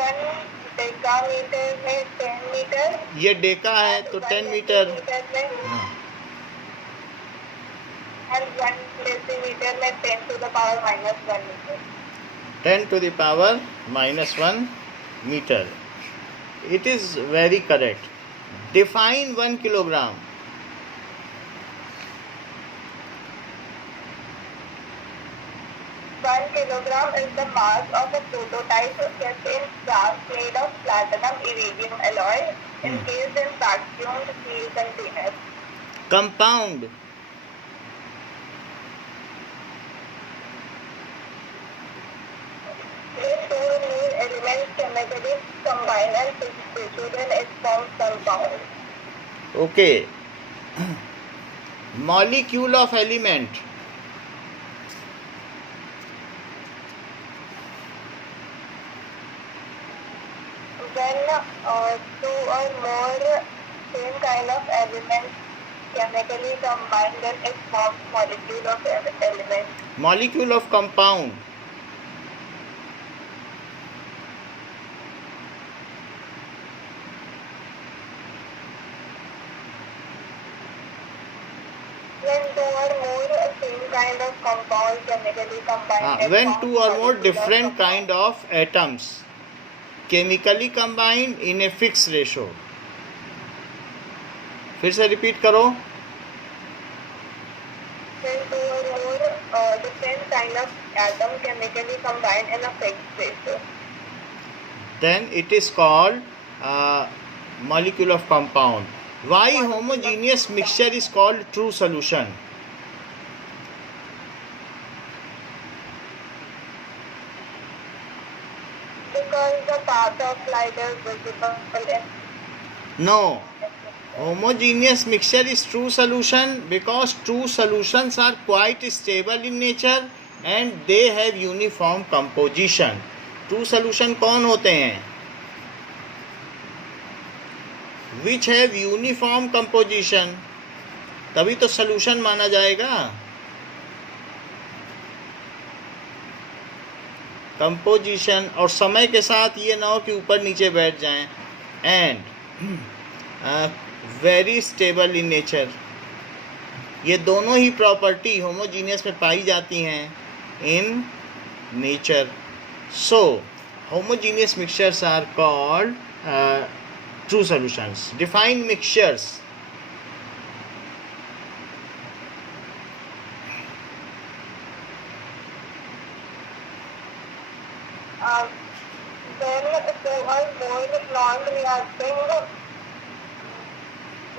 1 डेकामीटर में 10 मीटर. ये डेका है तो 10 मीटर। में हाँ, and 1 decimeter में 10 to the power minus 1 meter. 10 to the power minus 1 meter. It is very correct. Define 1 kilogram. One kilogram is the mass of a prototype in brass made of platinum iridium alloy encased in vacuumed steel containers. Compound. These two new elements chemically combine and substitute and it forms compound. Okay. Molecule of element. When two or more same kind of elements chemically combine, then it forms molecule of element. Molecule of compound. When two or more same kind of compounds chemically combine, it When forms 2 or more molecule of different compound. kind of atoms chemically combine in a fixed ratio. फिर से repeat करो। When two or more different kind of atom chemically combine in a fixed ratio. Then it is called molecule of compound. Why homogeneous mixture is called true solution? Because the path of light is visible in No. Homogeneous mixture is true solution because true solutions are quite stable in nature and they have uniform composition. True solution कौन होते हैं? Which have uniform composition. तभी तो solution माना जाएगा। Composition और समय के साथ ये ना हो कि ऊपर नीचे बैठ जाएं। And very stable in nature. ये दोनों ही प्रॉपर्टी होमोजीनियस में पाई जाती हैं in nature. So homogeneous mixtures are called true solutions. Define mixtures. Then there are more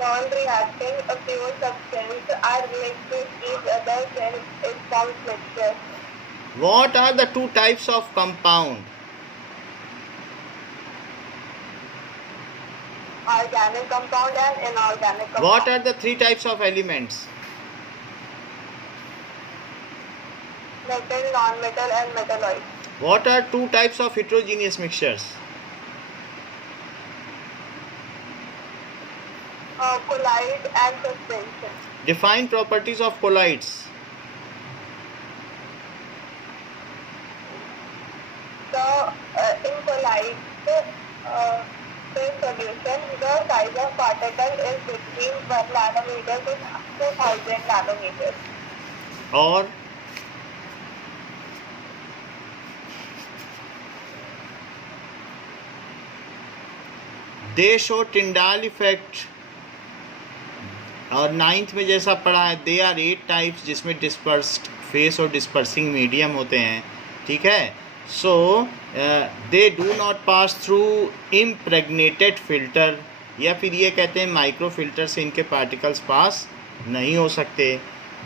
non-reacting pure substances are linked to each other, then it forms mixture. What are the two types of compound? Organic compound and inorganic compound. What are the three types of elements? Metal, non-metal and metalloid. What are two types of heterogeneous mixtures? Colloid and suspension. Define properties of colloids. So, in colloids, in solution, the size of particle is between 1 nanometer to 2000 nanometers. Or they show Tyndall effect। और 9th में जैसा पढ़ा है, they are 8 types, जिसमें dispersed phase और dispersing medium होते हैं। ठीक है। So they do not pass through impregnated filter, या फिर ये कहते हैं माइक्रो फिल्टर से इनके पार्टिकल्स पास नहीं हो सकते।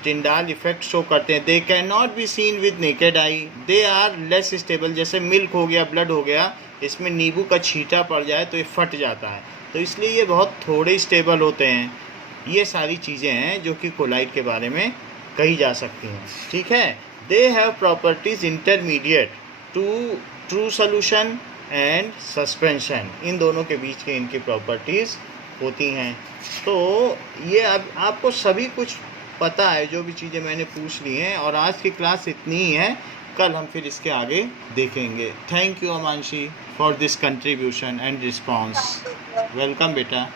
टिंडाल इफेक्ट शो करते हैं। They can not be seen with naked eye. They are less stable. जैसे मिल्क हो गया, ब्लड हो गया, इसमें नींबू का छींटा पड़ जाए तो ये फट जाता है, तो इसलिए ये बहुत थोड़े स्टेबल होते हैं। ये सारी चीज़ें हैं जो कि कोलाइड के बारे में कही जा सकती हैं। ठीक है। They have properties intermediate to true solution and suspension. इन दोनों के बीच के इनकी प्रॉपर्टीज़ होती हैं। तो ये अब आपको सभी कुछ पता है, जो भी चीज़ें मैंने पूछ ली हैं। और आज की क्लास इतनी ही है, कल हम फिर इसके आगे देखेंगे। Thank you Amanshi for this contribution and response. Welcome बेटा।